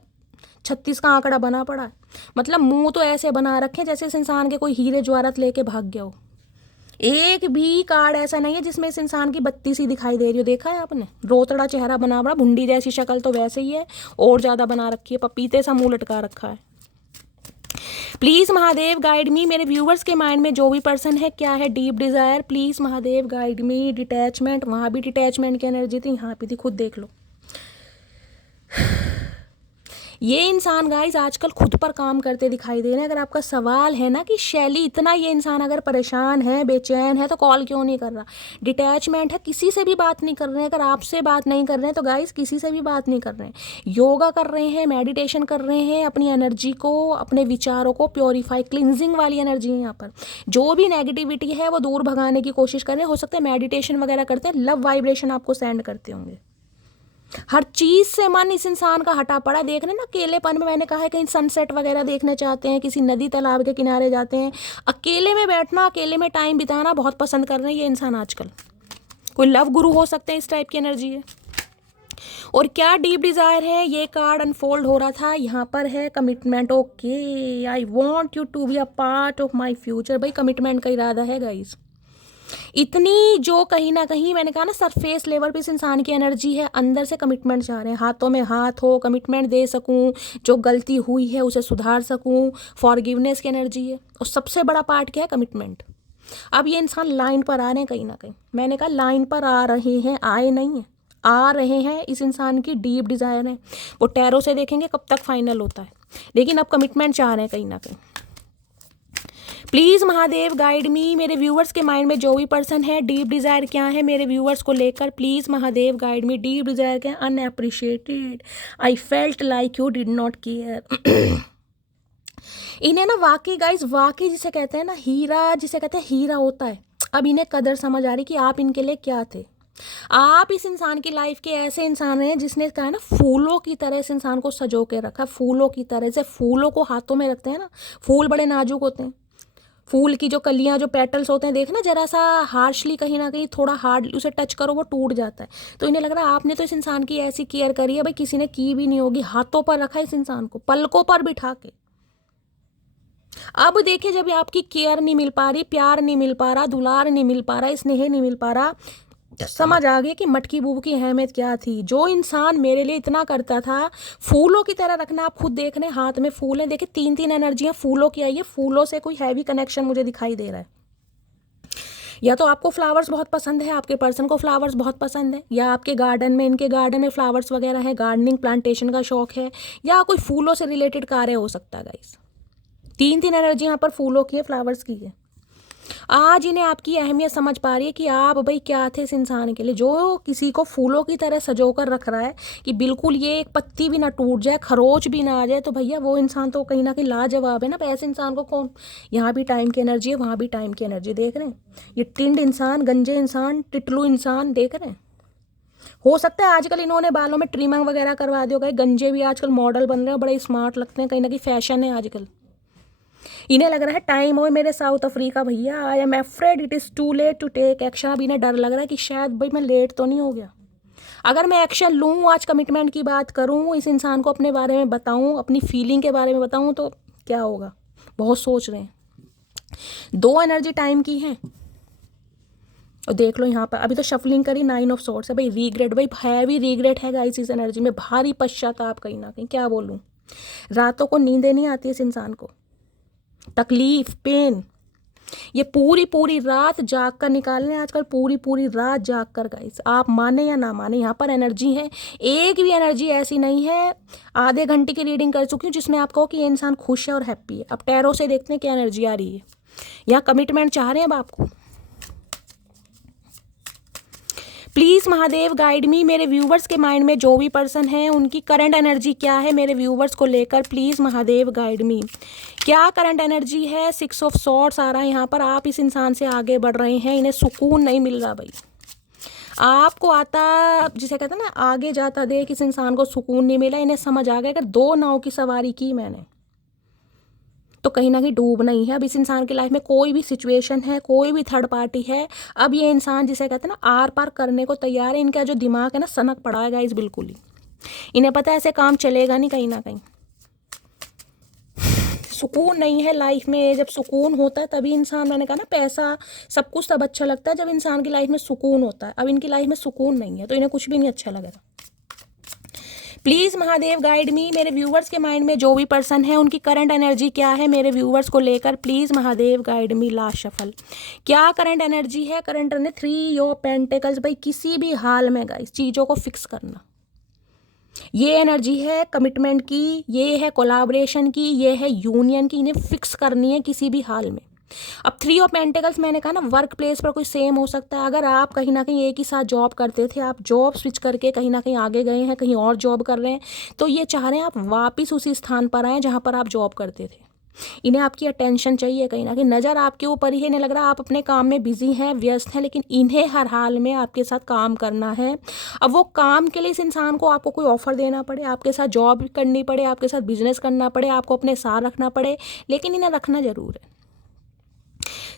36 का आंकड़ा बना पड़ा है। मतलब मुंह तो ऐसे बना रखे जैसे इस इंसान के कोई हीरे ज्वारत लेके भाग गया हो। एक भी कार्ड ऐसा नहीं है जिसमें इस इंसान की बत्ती सी दिखाई दे रही हो। देखा है आपने, रोतड़ा चेहरा बना बड़ा, भुंडी जैसी शक्ल तो वैसे ही है, और ज्यादा बना रखी है, पपीते सा मुंह लटका रखा है। प्लीज महादेव गाइड मी, मेरे व्यूवर्स के माइंड में जो भी पर्सन है क्या है deep Dzire, please Mahadev guide me. Detachment, वहां भी डिटैचमेंट की एनर्जी थी, यहाँ पे थी, खुद देख लो। ये इंसान गाइस आजकल खुद पर काम करते दिखाई दे रहे हैं। अगर आपका सवाल है ना कि शैली इतना ये इंसान अगर परेशान है, बेचैन है, तो कॉल क्यों नहीं कर रहा, डिटैचमेंट है, किसी से भी बात नहीं कर रहे हैं। अगर आपसे बात नहीं कर रहे हैं तो गाइस किसी से भी बात नहीं कर रहे हैं, योगा कर रहे हैं, मेडिटेशन कर रहे हैं, अपनी एनर्जी को, अपने विचारों को प्योरीफाई, क्लिनजिंग वाली एनर्जी है यहाँ पर। जो भी नेगेटिविटी है वो दूर भगाने की कोशिश कर रहे हैं। हो सकता है मेडिटेशन वगैरह करते हैं, लव वाइब्रेशन आपको सेंड करते होंगे। हर चीज से मन इस इंसान का हटा पड़ा। देख रहे ना अकेलेपन में, मैंने कहा है कहीं सनसेट वगैरह देखना चाहते हैं, किसी नदी तालाब के किनारे जाते हैं, अकेले में बैठना, अकेले में टाइम बिताना बहुत पसंद कर रहे हैं ये इंसान आजकल। कोई लव गुरु हो सकते हैं, इस टाइप की एनर्जी है। और क्या डीप डिजायर है, ये कार्ड अनफोल्ड हो रहा था, यहाँ पर है commitment. Okay, I want you to be a part of my future. भाई कमिटमेंट का इरादा है गाइस। इतनी जो कहीं ना कहीं मैंने कहा ना सरफेस लेवल पे इस इंसान की एनर्जी है, अंदर से कमिटमेंट चाह रहे हैं, हाथों में हाथ हो, कमिटमेंट दे सकूं, जो गलती हुई है उसे सुधार सकूं, फॉरगिवनेस की एनर्जी है। और सबसे बड़ा पार्ट क्या है, कमिटमेंट। अब ये इंसान लाइन पर आ रहे हैं कहीं ना कहीं, मैंने कहा लाइन पर आ रहे हैं, आए नहीं है, आ रहे हैं। इस इंसान की डीप डिजायर है, वो टैरो से देखेंगे कब तक फाइनल होता है, लेकिन अब कमिटमेंट चाह रहे हैं कहीं ना कहीं। प्लीज महादेव गाइड मी, मेरे व्यूवर्स के माइंड में जो भी पर्सन है डीप डिजायर क्या है मेरे व्यूवर्स को लेकर, please Mahadev guide me. Deep desire क्या है, unappreciated, I felt like you did not care. इन्हें ना वाकई गाइस, वाकई जिसे कहते हैं ना हीरा, जिसे कहते हैं हीरा होता है, अब इन्हें कदर समझ आ रही कि आप इनके लिए क्या थे। आप इस इंसान की लाइफ के ऐसे इंसान हैं जिसने कहा ना फूलों की तरह इस इंसान को सजो के रखा, फूलों की तरह से। फूलों को हाथों में रखते हैं ना, फूल बड़े नाजुक होते हैं, फूल की जो कलियां, जो पेटल्स होते हैं, देखना जरा सा हार्शली, कहीं ना कहीं थोड़ा हार्ड उसे टच करो वो टूट जाता है। तो इन्हें लग रहा है आपने तो इस इंसान की ऐसी केयर करी है, भाई किसी ने की भी नहीं होगी। हाथों पर रखा इस इंसान को, पलकों पर बिठा के। अब देखिए जब आपकी केयर नहीं मिल पा रही, प्यार नहीं मिल पा रहा, दुलार नहीं मिल पा रहा, स्नेह नहीं मिल पा रहा, समझ आ गया कि मटकी बूबू की अहमियत क्या थी। जो इंसान मेरे लिए इतना करता था, फूलों की तरह रखना। आप खुद देख रहे हैं हाथ में फूल है, देखिए 3 एनर्जियां फूलों की आई है, फूलों से कोई हैवी कनेक्शन मुझे दिखाई दे रहा है। या तो आपको फ्लावर्स बहुत पसंद है, आपके पर्सन को फ्लावर्स बहुत पसंद है, या आपके गार्डन में, इनके गार्डन में फ्लावर्स वगैरह है, गार्डनिंग प्लांटेशन का शौक है, या कोई फूलों से रिलेटेड कार्य हो सकता है गाइस। 3 एनर्जी यहाँ पर फूलों की है, फ्लावर्स की है। आज इन्हें आपकी अहमियत समझ पा रही है कि आप भाई क्या थे इस इंसान के लिए, जो किसी को फूलों की तरह सजोकर रख रहा है कि बिल्कुल ये एक पत्ती भी ना टूट जाए, खरोच भी ना आ जाए। तो भैया वो इंसान तो कहीं ना कहीं लाजवाब है ना। ऐसे इंसान को कौन, यहाँ भी टाइम की एनर्जी है, वहाँ भी टाइम की एनर्जी, देख रहे हैं ये टिंड इंसान, गंजे इंसान, टिटलू इंसान, देख रहे हैं हो सकता है आजकल इन्होंने बालों में ट्रिमिंग वगैरह करवा दिया होगा। गंजे भी आजकल मॉडल बन रहे हैं, बड़े स्मार्ट लगते हैं, कहीं ना कहीं फैशन है आजकल। इन्हें लग रहा है टाइम हो मेरे साउथ अफ्रीका भैया, I am afraid it is too late to take action. अब इन्हें डर लग रहा है कि शायद भाई मैं लेट तो नहीं हो गया। अगर मैं एक्शन लूँ, आज कमिटमेंट की बात करूँ, इस इंसान को अपने बारे में बताऊँ, अपनी फीलिंग के बारे में बताऊँ, तो क्या होगा। बहुत सोच रहे हैं। 2 एनर्जी टाइम की है। और देख लो यहाँ पर अभी तो शफलिंग करी, 9 ऑफ सॉर्ड्स है भाई। रीग्रेट, भाई हैवी रीग्रेट है गाइस इस एनर्जी में, भारी पश्चाताप कहीं ना कहीं। क्या बोलूँ, रातों को नींदें नहीं आती इस इंसान को, तकलीफ, पेन, ये पूरी पूरी रात जाग कर निकालने, आजकल पूरी पूरी रात जाग कर गाइस। आप माने या ना माने, यहाँ पर एनर्जी है। एक भी एनर्जी ऐसी नहीं है, आधे घंटे की रीडिंग कर चुकी हूँ जिसमें आप कहो कि ये इंसान खुश है और हैप्पी है। अब टैरो से देखते हैं क्या एनर्जी आ रही है। यहाँ कमिटमेंट चाह रहे हैं अब आपको। प्लीज़ महादेव गाइड मी, मेरे व्यूवर्स के माइंड में जो भी पर्सन है उनकी करंट एनर्जी क्या है मेरे व्यूवर्स को लेकर। प्लीज़ महादेव गाइड मी, क्या करंट एनर्जी है। 6 ऑफ सॉर्ड्स आ रहा है यहाँ पर। आप इस इंसान से आगे बढ़ रहे हैं, इन्हें सुकून नहीं मिल रहा भाई। आपको आता, जिसे कहते हैं ना, आगे जाता देख इस इंसान को सुकून नहीं मिला। इन्हें समझ आ गया अगर 2 नाव की सवारी की मैंने तो कहीं ना कहीं डूबना ही है। अब इस इंसान की लाइफ में कोई भी सिचुएशन है, कोई भी थर्ड पार्टी है, अब ये इंसान जिसे कहते हैं ना आर पार करने को तैयार है। इनका जो दिमाग है ना सनक पड़ा है गाइस बिल्कुल ही। इन्हें पता है ऐसे काम चलेगा नहीं कहीं ना कहीं। सुकून नहीं है लाइफ में। जब सुकून होता है तभी इंसान, मैंने कहा ना पैसा सब कुछ तब अच्छा लगता है जब इंसान की लाइफ में सुकून होता है। अब इनकी लाइफ में सुकून नहीं है तो इन्हें कुछ भी नहीं अच्छा लगेगा। प्लीज़ महादेव गाइड मी, मेरे व्यूवर्स के माइंड में जो भी पर्सन है उनकी करंट एनर्जी क्या है मेरे व्यूवर्स को लेकर। Please Mahadev guide me. Last shuffle, क्या करंट एनर्जी है। करंट ने 3 ऑफ पेंटिकल्स। भाई किसी भी हाल में गाइस चीज़ों को फिक्स करना, ये एनर्जी है कमिटमेंट की, ये है कोलाब्रेशन की, ये है यूनियन की। इन्हें फिक्स करनी है किसी भी हाल में। अब 3 ऑफ पेंटिकल्स, मैंने कहा ना वर्क प्लेस पर कोई सेम हो सकता है। अगर आप कहीं ना कहीं एक ही साथ जॉब करते थे, आप जॉब स्विच करके कहीं ना कहीं आगे गए हैं, कहीं और जॉब कर रहे हैं, तो ये चाह रहे हैं आप वापस उसी स्थान पर आएँ जहाँ पर आप जॉब करते थे। इन्हें आपकी अटेंशन चाहिए, कहीं ना कहीं नज़र आपके ऊपर ही है। इन्हें लग रहा है आप अपने काम में बिजी हैं, व्यस्त हैं, लेकिन इन्हें हर हाल में आपके साथ काम करना है। अब वो काम के लिए इस इंसान को आपको कोई ऑफर देना पड़े, आपके साथ जॉब करनी पड़े, आपके साथ बिजनेस करना पड़े, आपको अपने साथ रखना पड़े, लेकिन इन्हें रखना जरूर है।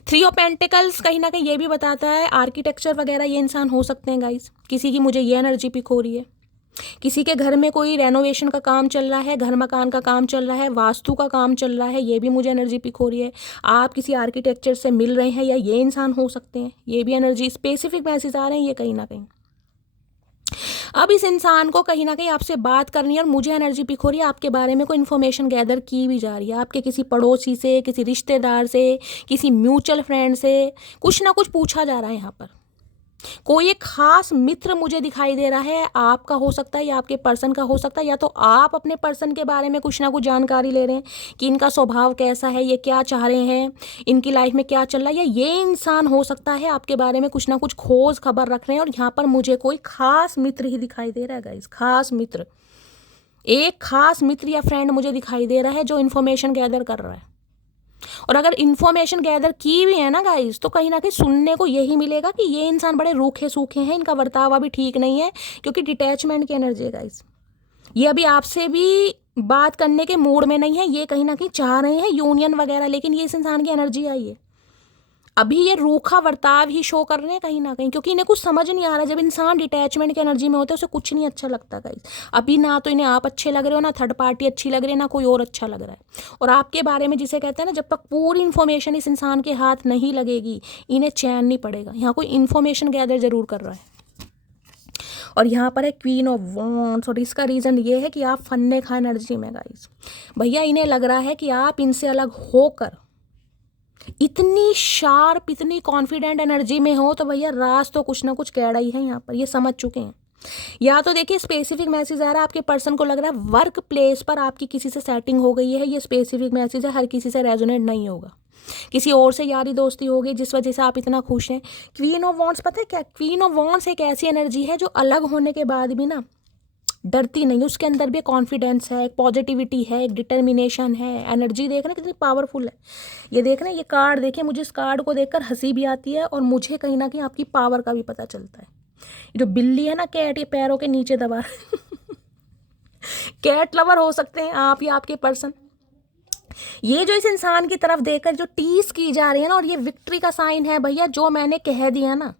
3 ऑफ पेंटिकल्स कहीं ना कहीं ये भी बताता है आर्किटेक्चर वगैरह ये इंसान हो सकते हैं गाइस। किसी की मुझे ये एनर्जी पिक हो रही है। किसी के घर में कोई रेनोवेशन का काम चल रहा है, घर मकान का काम चल रहा है, वास्तु का काम चल रहा है, ये भी मुझे एनर्जी पिक हो रही है। आप किसी आर्किटेक्चर से मिल रहे हैं या ये इंसान हो सकते हैं, ये भी एनर्जी स्पेसिफिक मैसेज आ रहे हैं ये कहीं ना कहीं। अब इस इंसान को कहीं ना कहीं आपसे बात करनी है और मुझे एनर्जी पिक हो रही है आपके बारे में कोई इन्फॉर्मेशन गैदर की भी जा रही है। आपके किसी पड़ोसी से, किसी रिश्तेदार से, किसी म्यूचुअल फ्रेंड से कुछ ना कुछ पूछा जा रहा है। यहाँ पर कोई एक खास मित्र मुझे दिखाई दे रहा है, आपका हो सकता है या आपके पर्सन का हो सकता है, या तो आप अपने पर्सन के बारे में कुछ ना कुछ जानकारी ले रहे हैं कि इनका स्वभाव कैसा है, ये क्या चाह रहे हैं, इनकी लाइफ में क्या चल रहा है, या ये इंसान हो सकता है आपके बारे में कुछ ना कुछ खोज खबर रख रहे हैं। और यहाँ पर मुझे कोई खास मित्र ही दिखाई दे रहा है गाइस, खास मित्र, एक खास मित्र या फ्रेंड मुझे दिखाई दे रहा है जो इन्फॉर्मेशन गैदर कर रहा है। और अगर इन्फॉर्मेशन गैदर की भी है ना गाइस, तो कहीं ना कहीं सुनने को यही मिलेगा कि ये इंसान बड़े रूखे सूखे हैं, इनका बर्ताव अभी ठीक नहीं है, क्योंकि डिटैचमेंट की एनर्जी है गाइस। ये अभी आपसे भी बात करने के मूड में नहीं है, ये कहीं ना कहीं चाह रहे हैं यूनियन वगैरह, लेकिन ये इस इंसान की एनर्जी आई है। अभी ये रूखा बर्ताव ही शो कर रहे हैं कहीं ना कहीं, क्योंकि इन्हें कुछ समझ नहीं आ रहा। जब इंसान डिटैचमेंट की एनर्जी में होता है उसे कुछ नहीं अच्छा लगता गाइस। अभी ना तो इन्हें आप अच्छे लग रहे हो, ना थर्ड पार्टी अच्छी लग रही है, ना कोई और अच्छा लग रहा है। और आपके बारे में जिसे कहते हैं ना, जब तक पूरी इन्फॉर्मेशन इस इंसान के हाथ नहीं लगेगी इन्हें चैन नहीं पड़ेगा। यहाँ कोई इन्फॉर्मेशन गैदर जरूर कर रहा है। और यहाँ पर है क्वीन ऑफ वॉन्ड्स, और इसका रीज़न ये है कि आप फन्ने खा एनर्जी में गाइस। भैया इन्हें लग रहा है कि आप इनसे अलग होकर इतनी शार्प, इतनी कॉन्फिडेंट एनर्जी में हो तो भैया राज तो कुछ ना कुछ कैड़ा ही है यहाँ पर, ये समझ चुके हैं। या तो देखिए स्पेसिफिक मैसेज आ रहा है, आपके पर्सन को लग रहा है वर्क प्लेस पर आपकी किसी से सेटिंग हो गई है, ये स्पेसिफिक मैसेज है, हर किसी से रेजोनेट नहीं होगा, किसी और से यारी दोस्ती होगी जिस वजह से आप इतना खुश हैं। क्वीन ऑफ वॉन्ड्स, पता है क्या, क्वीन ऑफ वॉन्ड्स एक ऐसी एनर्जी है जो अलग होने के बाद भी ना डरती नहीं, उसके अंदर भी कॉन्फिडेंस है, एक पॉजिटिविटी है, एक डिटर्मिनेशन है। एनर्जी देख रहे कितनी पावरफुल है, ये देख रहे हैं, ये कार्ड देखिए, मुझे इस कार्ड को देखकर हंसी भी आती है और मुझे कहीं ना कहीं आपकी पावर का भी पता चलता है। जो बिल्ली है ना कैट, ये पैरों के नीचे दबा कैट लवर हो सकते हैं आप या आपके पर्सन। ये जो इस इंसान की तरफ देखकर जो टीस की जा रही है ना, और ये विक्ट्री का साइन है भैया। जो मैंने कह दिया ना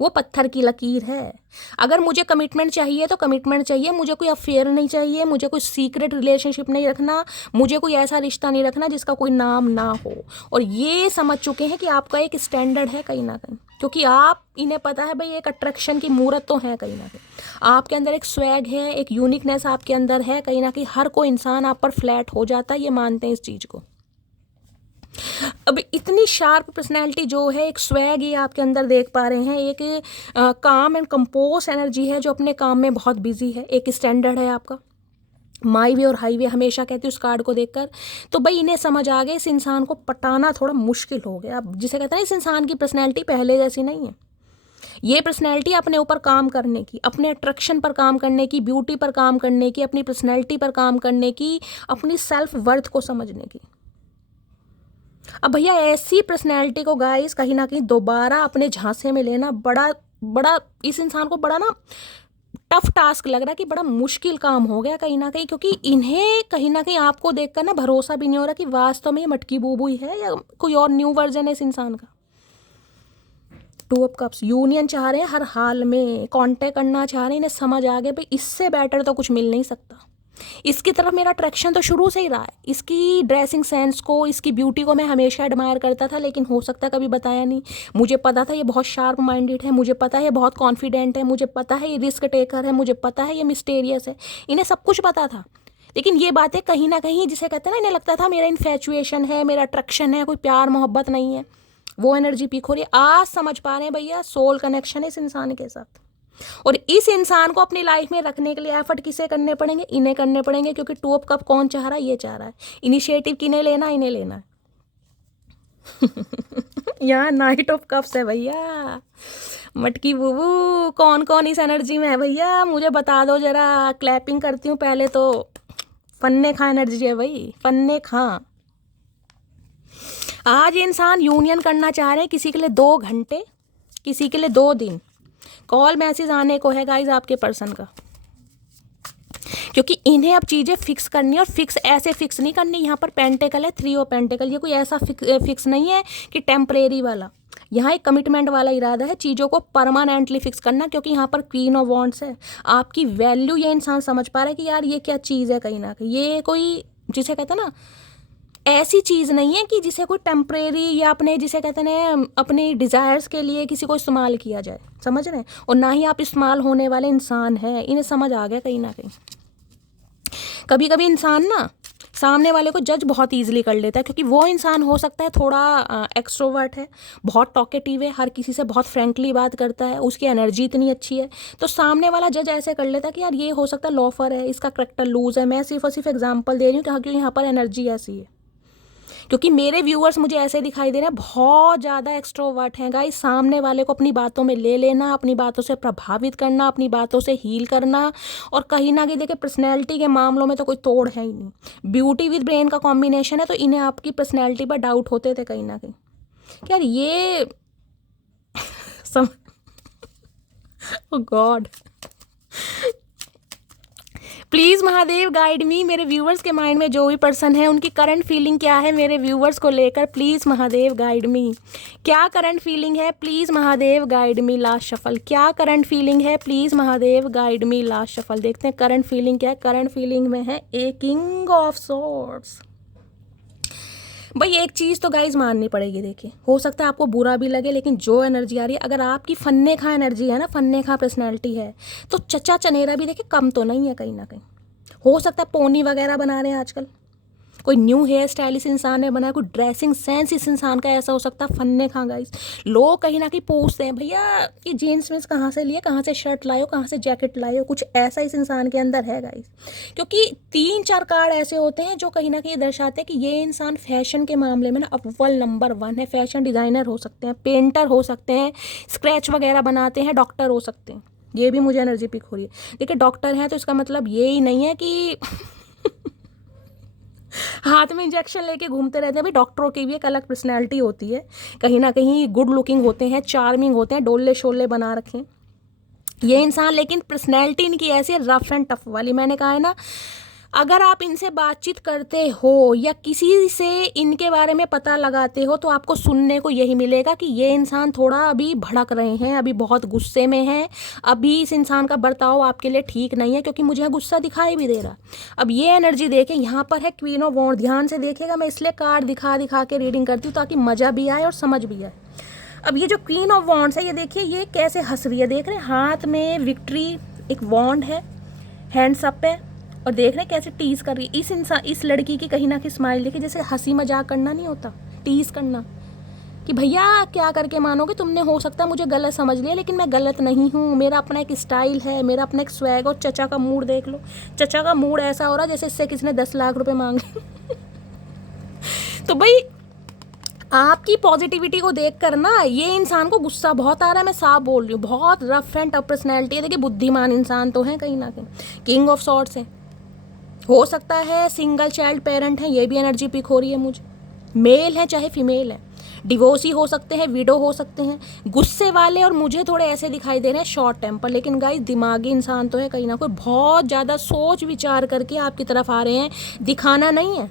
वो पत्थर की लकीर है। अगर मुझे कमिटमेंट चाहिए तो कमिटमेंट चाहिए, मुझे कोई अफेयर नहीं चाहिए, मुझे कोई सीक्रेट रिलेशनशिप नहीं रखना, मुझे कोई ऐसा रिश्ता नहीं रखना जिसका कोई नाम ना हो। और ये समझ चुके हैं कि आपका एक स्टैंडर्ड है कहीं ना कहीं, क्योंकि आप इन्हें पता है भाई एक अट्रैक्शन की मूर्त तो है कहीं ना कहीं। आपके अंदर एक स्वैग है, एक यूनिकनेस आपके अंदर है कहीं ना कहीं। हर कोई इंसान आप पर फ्लैट हो जाता है, ये मानते हैं इस चीज़ को। अब इतनी शार्प पर्सनैलिटी जो है, एक स्वैग ये आपके अंदर देख पा रहे हैं, एक काम एंड कंपोज एनर्जी है जो अपने काम में बहुत बिजी है, एक स्टैंडर्ड है आपका। माई वे और हाईवे हमेशा कहती हूँ उस कार्ड को देखकर। तो भाई इन्हें समझ आ गया इस इंसान को पटाना थोड़ा मुश्किल हो गया। अब जिसे कहते हैं इस इंसान की पर्सनैलिटी पहले जैसी नहीं है। ये पर्सनैलिटी अपने ऊपर काम करने की, अपने अट्रैक्शन पर काम करने की, ब्यूटी पर काम करने की, अपनी पर्सनैलिटी पर काम करने की, अपनी सेल्फ वर्थ को समझने की। अब भैया ऐसी पर्सनैलिटी को गाइस कहीं ना कहीं दोबारा अपने झांसे में लेना बड़ा बड़ा इस इंसान को बड़ा ना टफ टास्क लग रहा है, कि बड़ा मुश्किल काम हो गया कहीं ना कहीं। क्योंकि इन्हें कहीं ना कहीं आपको देखकर ना भरोसा भी नहीं हो रहा कि वास्तव में ये मटकी बूबू ही है या कोई और न्यू वर्जन है इस इंसान का। टू ऑफ कप्स, यूनियन चाह रहे हैं हर हाल में, कांटेक्ट करना चाह रहे हैं। इन्हें समझ आ गया भाई इससे बेटर तो कुछ मिल नहीं सकता। इसकी तरफ मेरा अट्रैक्शन तो शुरू से ही रहा है। इसकी ड्रेसिंग सेंस को, इसकी ब्यूटी को मैं हमेशा एडमायर करता था, लेकिन हो सकता है कभी बताया नहीं। मुझे पता था ये बहुत शार्प माइंडेड है, मुझे पता है ये बहुत कॉन्फिडेंट है, मुझे पता है ये रिस्क टेकर है, मुझे पता है ये मिस्टेरियस है। इन्हें सब कुछ पता था, लेकिन ये बातें कहीं ना कहीं जिसे कहते हैं ना, इन्हें लगता था मेरा इन्फैचुएशन है, मेरा अट्रैक्शन है, कोई प्यार मोहब्बत नहीं है। वो एनर्जी पीक हो रही है। आज समझ पा रहे हैं भैया सोल कनेक्शन है इस इंसान के साथ। और इस इंसान को अपनी लाइफ में रखने के लिए एफर्ट किसे करने पड़ेंगे? इन्हें करने पड़ेंगे। क्योंकि टू ऑफ कप कौन चाह रहा है? ये चाह रहा है। इनिशिएटिव किन्हें लेना है? इन्हें लेना है। यहाँ नाइट ऑफ कप्स है भैया। मटकी बुबू कौन कौन इस एनर्जी में है भैया? मुझे बता दो जरा, क्लैपिंग करती हूँ पहले तो। फन्ने खां एनर्जी है भाई, फन्ने खां। आज ये इंसान यूनियन करना चाह रहे हैं, किसी के लिए 2 घंटे, किसी के लिए 2 दिन। कॉल मैसेज आने को है गाइज आपके पर्सन का, क्योंकि इन्हें अब चीज़ें फिक्स करनी है। और फिक्स ऐसे फिक्स नहीं करनी। यहाँ पर पेंटेकल है, 3 ऑफ पेंटेकल। ये कोई ऐसा फिक्स नहीं है कि टेम्परेरी वाला। यहाँ एक कमिटमेंट वाला इरादा है, चीज़ों को परमानेंटली फिक्स करना। क्योंकि यहाँ पर क्वीन ऑफ वॉन्ड्स है। आपकी वैल्यू ये इंसान समझ पा रहा है कि यार ये क्या चीज़ है कहीं ना कहीं। ये कोई जिसे कहते हैं ना ऐसी चीज़ नहीं है कि जिसे कोई टेम्परेरी या अपने जिसे कहते हैं अपने डिज़ायर्स के लिए किसी को इस्तेमाल किया जाए, समझ रहे हैं। और ना ही आप इस्तेमाल होने वाले इंसान हैं। इन्हें समझ आ गया कहीं ना कहीं। कभी कभी इंसान ना सामने वाले को जज बहुत ईजिली कर लेता है, क्योंकि वो इंसान हो सकता है थोड़ा एक्सट्रोवर्ट है, बहुत टॉकेटिव है, हर किसी से बहुत फ्रेंकली बात करता है, उसकी एनर्जी इतनी अच्छी है। तो सामने वाला जज ऐसे कर लेता है कि यार ये हो सकता है लॉफर है, इसका करेक्टर लूज है। मैं सिर्फ और सिर्फ एग्जाम्पल दे रही हूँ क्योंकि यहाँ पर एनर्जी ऐसी है। क्योंकि मेरे व्यूअर्स मुझे ऐसे दिखाई दे रहे हैं बहुत ज़्यादा एक्सट्रोवर्ट हैं गाइस। सामने वाले को अपनी बातों में ले लेना, अपनी बातों से प्रभावित करना, अपनी बातों से हील करना। और कहीं ना कहीं देखिए पर्सनैलिटी के मामलों में तो कोई तोड़ है ही नहीं। ब्यूटी विद ब्रेन का कॉम्बिनेशन है, तो इन्हें आपकी पर्सनैलिटी पर डाउट होते थे कहीं ना कहीं कि यार ये गॉड प्लीज़ महादेव गाइड मी। मेरे व्यूवर्स के माइंड में जो भी पर्सन है उनकी करंट फीलिंग क्या है मेरे व्यूवर्स को लेकर, प्लीज़ महादेव गाइड मी। क्या करंट फीलिंग है? Please Mahadev guide me. Last shuffle. क्या करंट फीलिंग है? Please Mahadev guide me. Last shuffle. देखते हैं करंट फीलिंग क्या है। करंट फीलिंग में है ए किंग ऑफ सॉर्ड्स। भाई एक चीज़ तो गाइज माननी पड़ेगी। देखिए हो सकता है आपको बुरा भी लगे, लेकिन जो एनर्जी आ रही है, अगर आपकी फन्ने खां एनर्जी है ना, फन्ने खां पर्सनैलिटी है, तो चचा चनेरा भी देखिए कम तो नहीं है कहीं ना कहीं। हो सकता है पोनी वगैरह बना रहे हैं आजकल, कोई न्यू हेयर स्टाइल इस इंसान ने बनाया, कोई ड्रेसिंग सेंस इस इंसान का ऐसा हो सकता है फन्ने खां गाइस। लोग कहीं ना कहीं पूछते हैं भैया ये जीन्स वीन्स कहाँ से लिए, कहाँ से शर्ट लाए हो, कहाँ से जैकेट लाए हो। कुछ ऐसा इस इंसान के अंदर है गाइस। क्योंकि 3-4 कार्ड ऐसे होते हैं जो कहीं ना कहीं दर्शाते हैं कि ये इंसान फैशन के मामले में ना अव्वल नंबर 1 है। फैशन डिज़ाइनर हो सकते हैं, पेंटर हो सकते हैं, स्क्रैच वगैरह बनाते हैं, डॉक्टर हो सकते हैं। ये भी मुझे एनर्जी पिक हो रही है। देखिए डॉक्टर है तो इसका मतलब ये ही नहीं है कि हाथ में इंजेक्शन लेके घूमते रहते हैं। भाई डॉक्टरों की भी एक अलग पर्सनैलिटी होती है, कहीं ना कहीं गुड लुकिंग होते हैं, चार्मिंग होते हैं, डोले शोले बना रखें। ये इंसान, लेकिन पर्सनैलिटी इनकी ऐसी है रफ एंड टफ वाली। मैंने कहा है ना, अगर आप इनसे बातचीत करते हो या किसी से इनके बारे में पता लगाते हो तो आपको सुनने को यही मिलेगा कि ये इंसान थोड़ा अभी भड़क रहे हैं, अभी बहुत गुस्से में हैं, अभी इस इंसान का बर्ताव आपके लिए ठीक नहीं है, क्योंकि मुझे गुस्सा दिखाई भी दे रहा। अब ये एनर्जी देखें, यहाँ पर है क्वीन ऑफ वॉन्ड, ध्यान से देखिएगा, मैं इसलिए कार्ड दिखा दिखा के रीडिंग करती हूँ ताकि मज़ा भी आए और समझ भी आए। अब ये जो क्वीन ऑफ वॉन्ड्स है, ये देखिए ये कैसे हंस रही है, देख रहे हैं हाथ में विक्ट्री, एक वॉन्ड है, हैंड्स अप है, और देख रहे हैं कैसे टीज कर रही है। इस लड़की की कहीं ना कहीं स्माइल देखिए, जैसे हंसी मजाक करना नहीं होता, टीज करना कि भैया क्या करके मानोगे, तुमने हो सकता है मुझे गलत समझ लिया, लेकिन मैं गलत नहीं हूँ, मेरा अपना एक स्टाइल है, मेरा अपना एक स्वैग। और चचा का मूड देख लो, चचा का मूड ऐसा हो रहा है जैसे इससे किसी ने 10 लाख रुपए मांगे। तो भाई आपकी पॉजिटिविटी को देख कर ना ये इंसान को गुस्सा बहुत आ रहा है, मैं साफ बोल रही हूँ, बहुत रफ एंड टफ पर्सनैलिटी है। देखिए बुद्धिमान इंसान तो है कहीं ना कहीं, किंग ऑफ सॉर्ड्स है, हो सकता है सिंगल चाइल्ड पेरेंट है, ये भी एनर्जी पिक हो रही है मुझे, मेल है चाहे फीमेल है, डिवोर्सी हो सकते हैं, विडो हो सकते हैं, गुस्से वाले, और मुझे थोड़े ऐसे दिखाई दे रहे हैं शॉर्ट टेम्पर, लेकिन गाइस दिमागी इंसान तो है कहीं ना कोई, बहुत ज़्यादा सोच विचार करके आपकी तरफ आ रहे हैं, दिखाना नहीं है।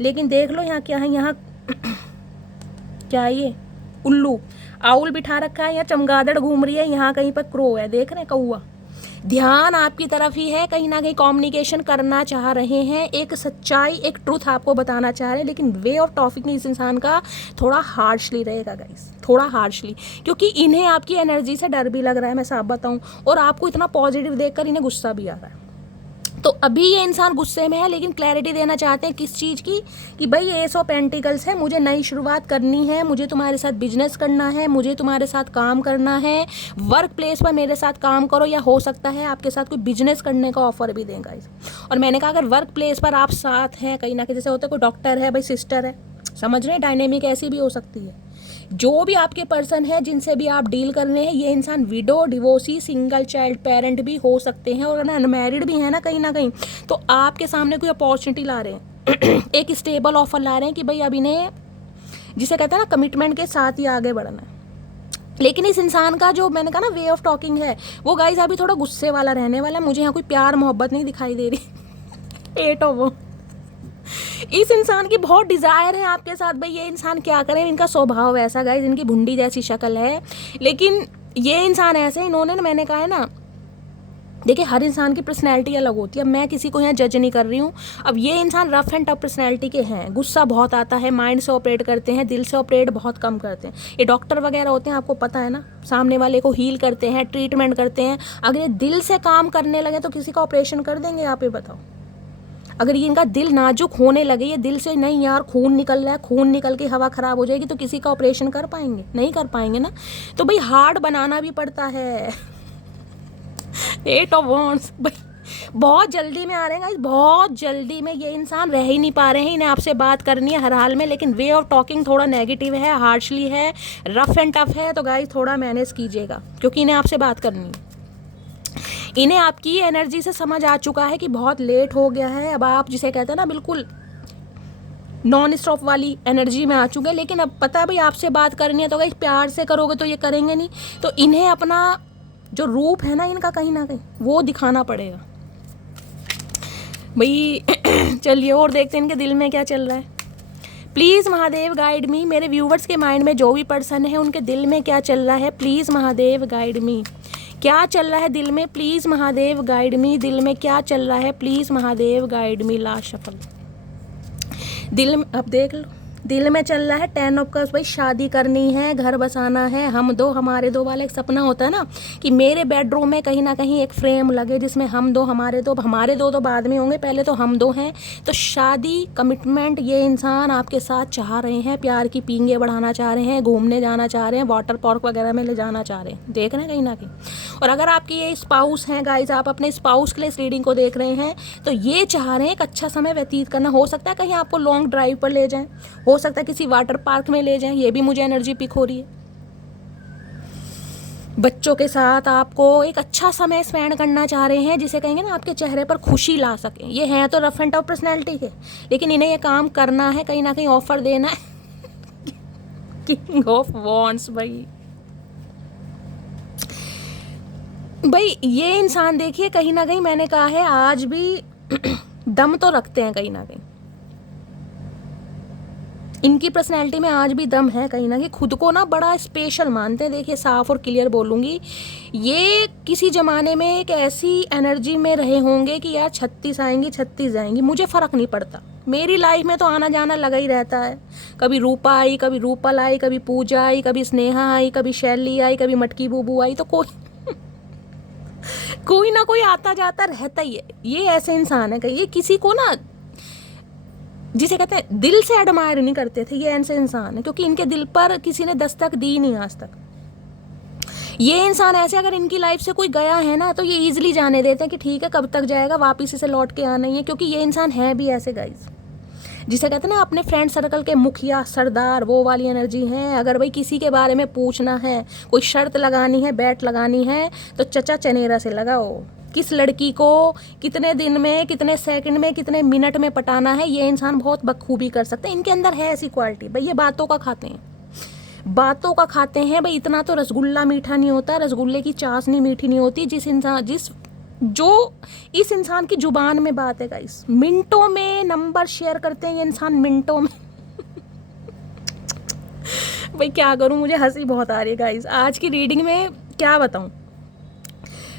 लेकिन देख लो यहाँ क्या है, यहाँ क्या है, ये उल्लू आउल बिठा रखा है, या चमगादड़ घूम रही है, यहाँ कहीं पर क्रो है, देख रहे हैं कौआ, ध्यान आपकी तरफ ही है, कहीं ना कहीं कम्युनिकेशन करना चाह रहे हैं, एक सच्चाई, एक ट्रूथ आपको बताना चाह रहे हैं, लेकिन वे ऑफ टॉकिंग इस इंसान का थोड़ा हार्शली रहेगा गाइस, थोड़ा हार्शली, क्योंकि इन्हें आपकी एनर्जी से डर भी लग रहा है, मैं साफ बताऊं, और आपको इतना पॉजिटिव देखकर इन्हें गुस्सा भी आ रहा है। तो अभी ये इंसान गुस्से में है, लेकिन क्लैरिटी देना चाहते हैं किस चीज़ की, कि भाई एस ऑफ पेंटिकल्स है, मुझे नई शुरुआत करनी है, मुझे तुम्हारे साथ बिजनेस करना है, मुझे तुम्हारे साथ काम करना है, वर्क प्लेस पर मेरे साथ काम करो, या हो सकता है आपके साथ कोई बिजनेस करने का ऑफर भी देंगे। और मैंने कहा अगर वर्क प्लेस पर आप साथ हैं कहीं ना कहीं, जैसे होता है कोई डॉक्टर है, भाई सिस्टर है, समझ रहे हैं, डायनेमिक ऐसी भी हो सकती है। जो भी आपके पर्सन है जिनसे भी आप डील कर रहे हैं, ये इंसान window, divorcee, single child parent भी हो सकते हैं, और अनमैरिड भी है ना कहीं, तो आपके सामने कोई अपॉर्चुनिटी ला रहे हैं, एक स्टेबल ऑफर ला रहे हैं कि भाई अब इन्हें, जिसे कहते हैं ना, कमिटमेंट के साथ ही आगे बढ़ना है। लेकिन इस इंसान का जो मैंने कहा ना वे ऑफ टॉकिंग है, वो गाइस अभी थोड़ा गुस्से वाला रहने वाला है, मुझे यहाँ कोई प्यार मोहब्बत नहीं दिखाई दे रही। 8 ऑफ वो इस इंसान की बहुत डिज़ायर है आपके साथ, भाई ये इंसान क्या करे, इनका स्वभाव ऐसा गाइस, इनकी भुंडी जैसी शक्ल है, लेकिन ये इंसान ऐसे, इन्होंने ना, मैंने कहा है ना, देखिए हर इंसान की पर्सनैलिटी अलग होती है, मैं किसी को यहाँ जज नहीं कर रही हूँ। अब ये इंसान रफ एंड टफ पर्सनैलिटी के हैं, गुस्सा बहुत आता है, माइंड से ऑपरेट करते हैं, दिल से ऑपरेट बहुत कम करते हैं। ये डॉक्टर वगैरह होते हैं, आपको पता है ना, सामने वाले को हील करते हैं, ट्रीटमेंट करते हैं। अगर ये दिल से काम करने लगे तो किसी का ऑपरेशन कर देंगे, आप ये बताओ। अगर ये इनका दिल नाजुक होने लगे, ये दिल से नहीं यार खून निकल रहा है, खून निकल के हवा ख़राब हो जाएगी, तो किसी का ऑपरेशन कर पाएंगे? नहीं कर पाएंगे ना। तो भाई हार्ड बनाना भी पड़ता है। 8 ऑफ वॉन्ड्स भाई बहुत जल्दी में आ रहे हैं गाइस, बहुत जल्दी में। ये इंसान रह ही नहीं पा रहे हैं, इन्हें आपसे बात करनी है हर हाल में, लेकिन वे ऑफ टॉकिंग थोड़ा नेगेटिव है, हार्शली है, रफ एंड टफ है, तो गाइस थोड़ा मैनेज कीजिएगा, क्योंकि इन्हें आपसे बात करनी है। इन्हें आपकी एनर्जी से समझ आ चुका है कि बहुत लेट हो गया है, अब आप जिसे कहते हैं ना बिल्कुल नॉन स्टॉप वाली एनर्जी में आ चुके हैं, लेकिन अब पता है भाई आपसे बात करनी है, तो गाइस प्यार से करोगे तो ये करेंगे नहीं, तो इन्हें अपना जो रूप है ना इनका कहीं ना कहीं वो दिखाना पड़ेगा भाई। चलिए और देखते हैं इनके दिल में क्या चल रहा है। प्लीज़ महादेव गाइड मी, मेरे व्यूवर्स के माइंड में जो भी पर्सन है उनके दिल में क्या चल रहा है, प्लीज़ महादेव गाइड मी, क्या चल रहा है दिल में, प्लीज़ महादेव गाइड मी, दिल में क्या चल रहा है, please Mahadev guide me. Last shuffle दिल में, अब देख लो दिल में चल रहा है 10 ऑफ कप्स, भाई शादी करनी है, घर बसाना है, हम दो हमारे दो वाला एक सपना होता है ना, कि मेरे बेडरूम में कहीं ना कहीं एक फ्रेम लगे जिसमें हम दो, हमारे दो, हमारे दो तो बाद में होंगे, पहले तो हम दो हैं। तो शादी, कमिटमेंट ये इंसान आपके साथ चाह रहे हैं, प्यार की पींगे बढ़ाना चाह रहे हैं, घूमने जाना चाह रहे हैं, वाटर पार्क वगैरह में ले जाना चाह रहे हैं, देख रहे हैं कहीं ना कहीं। और अगर आपकी ये स्पाउस हैं गाइज, आप अपने स्पाउस के लिए इस रीडिंग को देख रहे हैं, तो ये चाह रहे हैं एक अच्छा समय व्यतीत करना, हो सकता है कहीं आपको लॉन्ग ड्राइव पर ले जाएं, हो सकता है किसी वाटर पार्क में ले जाएं, ये भी मुझे एनर्जी पिक हो रही है। बच्चों के साथ आपको एक अच्छा समय स्पेंड करना चाह रहे हैं, जिसे कहेंगे ना आपके चेहरे पर खुशी ला सके। ये हैं तो रफ एंड टफ पर्सनैलिटी के, लेकिन इन्हें ये काम करना है, कहीं ना कहीं ऑफर देना है। किंग ऑफ वॉन्ड्स भाई भाई ये इंसान देखिए, कहीं ना कहीं मैंने कहा है आज भी दम तो रखते हैं कहीं ना कहीं, इनकी पर्सनैलिटी में आज भी दम है कहीं ना कहीं, खुद को ना बड़ा स्पेशल मानते हैं। देखिए साफ और क्लियर बोलूँगी, ये किसी ज़माने में एक ऐसी एनर्जी में रहे होंगे कि यार 36 आएंगी 36 जाएंगी, मुझे फ़र्क नहीं पड़ता, मेरी लाइफ में तो आना जाना लगा ही रहता है। कभी रूपा आई, कभी रूपल आई, कभी पूजा आई, कभी स्नेहा आई, कभी शैली आई, कभी मटकी बूबू आई, तो कोई ना कोई आता जाता रहता ही है। ये ऐसे इंसान है कि ये किसी को ना, जिसे कहते हैं दिल से एडमायर नहीं करते थे, ये ऐसे इंसान है क्योंकि इनके दिल पर किसी ने दस्तक दी नहीं आज तक। ये इंसान ऐसे, अगर इनकी लाइफ से कोई गया है ना तो ये इजीली जाने देते हैं कि ठीक है कब तक जाएगा, वापिस इसे लौट के आना ही है, क्योंकि ये इंसान है भी ऐसे गाइस, जिसे कहते हैं ना अपने फ्रेंड सर्कल के मुखिया सरदार, वो वाली एनर्जी है। अगर भाई किसी के बारे में पूछना है, कोई शर्त लगानी है, बैट लगानी है, तो चचा चनेरा से लगाओ। किस लड़की को कितने दिन में, कितने सेकंड में, कितने मिनट में पटाना है, ये इंसान बहुत बखूबी कर सकते हैं। इनके अंदर है ऐसी क्वालिटी। भाई ये बातों का खाते हैं, बातों का खाते हैं। भाई इतना तो रसगुल्ला मीठा नहीं होता, रसगुल्ले की चाशनी मीठी नहीं होती। जो इस इंसान की जुबान में बात है गाइस, मिनटों में नंबर शेयर करते हैं ये इंसान, मिनटों में। भाई क्या करूं, मुझे हंसी बहुत आ रही है गाइस आज की रीडिंग में, क्या बताऊं।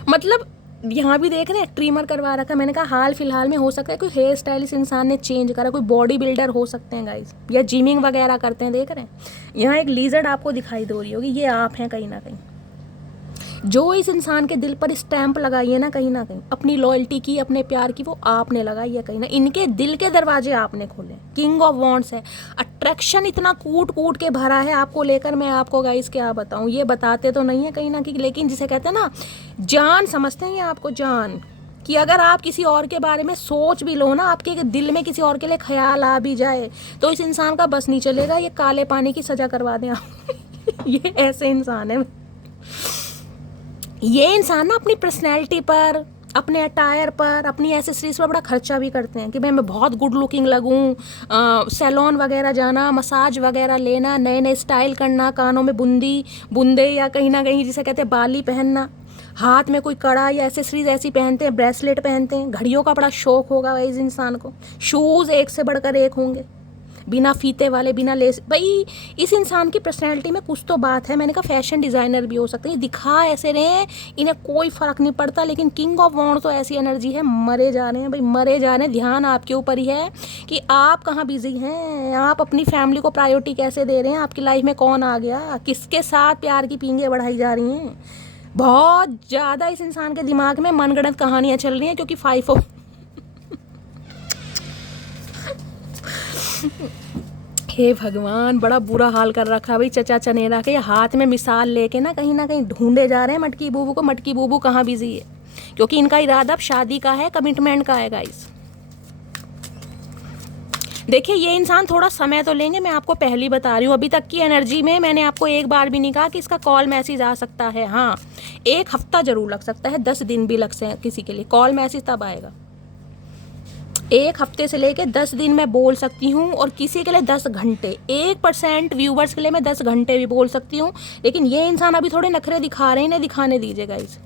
मतलब यहाँ भी देख रहे हैं ट्रिमर करवा रखा, मैंने कहा हाल फिलहाल में हो सकता है कोई हेयर स्टाइल इस इंसान ने चेंज करा, कोई बॉडी बिल्डर हो सकते हैं गाइस, या जिमिंग वगैरह करते हैं। देख रहे हैं यहाँ एक लीजर्ड आपको दिखाई दे रही होगी, ये आप हैं कहीं ना कहीं। जो इस इंसान के दिल पर स्टैंप लगाई है ना कहीं अपनी लॉयल्टी की, अपने प्यार की, वो आपने लगाई है कहीं ना। इनके दिल के दरवाजे आपने खोले। किंग ऑफ वॉन्ड्स है, अट्रैक्शन इतना कूट कूट के भरा है आपको लेकर, मैं आपको गाइस क्या बताऊं, ये बताते तो नहीं है कहीं ना कहीं, लेकिन जिसे कहते हैं ना जान समझते हैं ये आपको, जान, कि अगर आप किसी और के बारे में सोच भी लो ना, आपके दिल में किसी और के लिए ख्याल आ भी जाए, तो इस इंसान का बस नहीं चलेगा, ये काले पानी की सजा करवा दें आप। ये ऐसे इंसान है। ये इंसान ना अपनी पर्सनैलिटी पर, अपने अटायर पर, अपनी एसेसरीज पर बड़ा खर्चा भी करते हैं कि भाई मैं बहुत गुड लुकिंग लगूं, सैलून वगैरह जाना, मसाज वगैरह लेना, नए नए स्टाइल करना, कानों में बूंदे या कहीं ना कहीं जिसे कहते हैं बाली पहनना, हाथ में कोई कड़ा या एसेसरीज ऐसी पहनते हैं, ब्रेसलेट पहनते हैं, घड़ियों का बड़ा शौक होगा भाई इस इंसान को, शूज़ एक से बढ़कर एक होंगे, बिना फीते वाले, बिना लेस। भाई इस इंसान की पर्सनैलिटी में कुछ तो बात है। मैंने कहा फैशन डिज़ाइनर भी हो सकते हैं, दिखा ऐसे रहे हैं, इन्हें कोई फ़र्क नहीं पड़ता, लेकिन किंग ऑफ वॉन्ड तो ऐसी एनर्जी है, मरे जा रहे हैं भाई, मरे जा रहे हैं। ध्यान आपके ऊपर ही है कि आप कहाँ बिजी हैं, आप अपनी फैमिली को प्रायोरिटी कैसे दे रहे हैं, आपकी लाइफ में कौन आ गया, किसके साथ प्यार की पींगे बढ़ाई जा रही हैं। बहुत ज़्यादा इस इंसान के दिमाग में मनगढ़ंत कहानियाँ चल रही हैं, क्योंकि 5 हे भगवान, बड़ा बुरा हाल कर रखा है भाई चचा चनेरा के। हाथ में मिसाल लेके ना कहीं ढूंढे जा रहे हैं मटकी बूबू को, मटकी बूबू कहाँ बिजी है, क्योंकि इनका इरादा अब शादी का है, कमिटमेंट का है गाइस। देखिए ये इंसान थोड़ा समय तो लेंगे, मैं आपको पहले ही बता रही हूँ। अभी तक की एनर्जी में मैंने आपको एक बार भी नहीं कहा कि इसका कॉल मैसेज आ सकता है। हाँ, 1 हफ्ता जरूर लग सकता है, 10 दिन भी लग सकते हैं किसी के लिए। कॉल मैसेज तब आएगा, 1 हफ्ते से लेके 10 दिन मैं बोल सकती हूँ, और किसी के लिए 10 घंटे। 1% व्यूवर्स के लिए मैं 10 घंटे भी बोल सकती हूँ, लेकिन ये इंसान अभी थोड़े नखरे दिखा रहे हैं, इन्हें दिखाने दीजिए गाइस।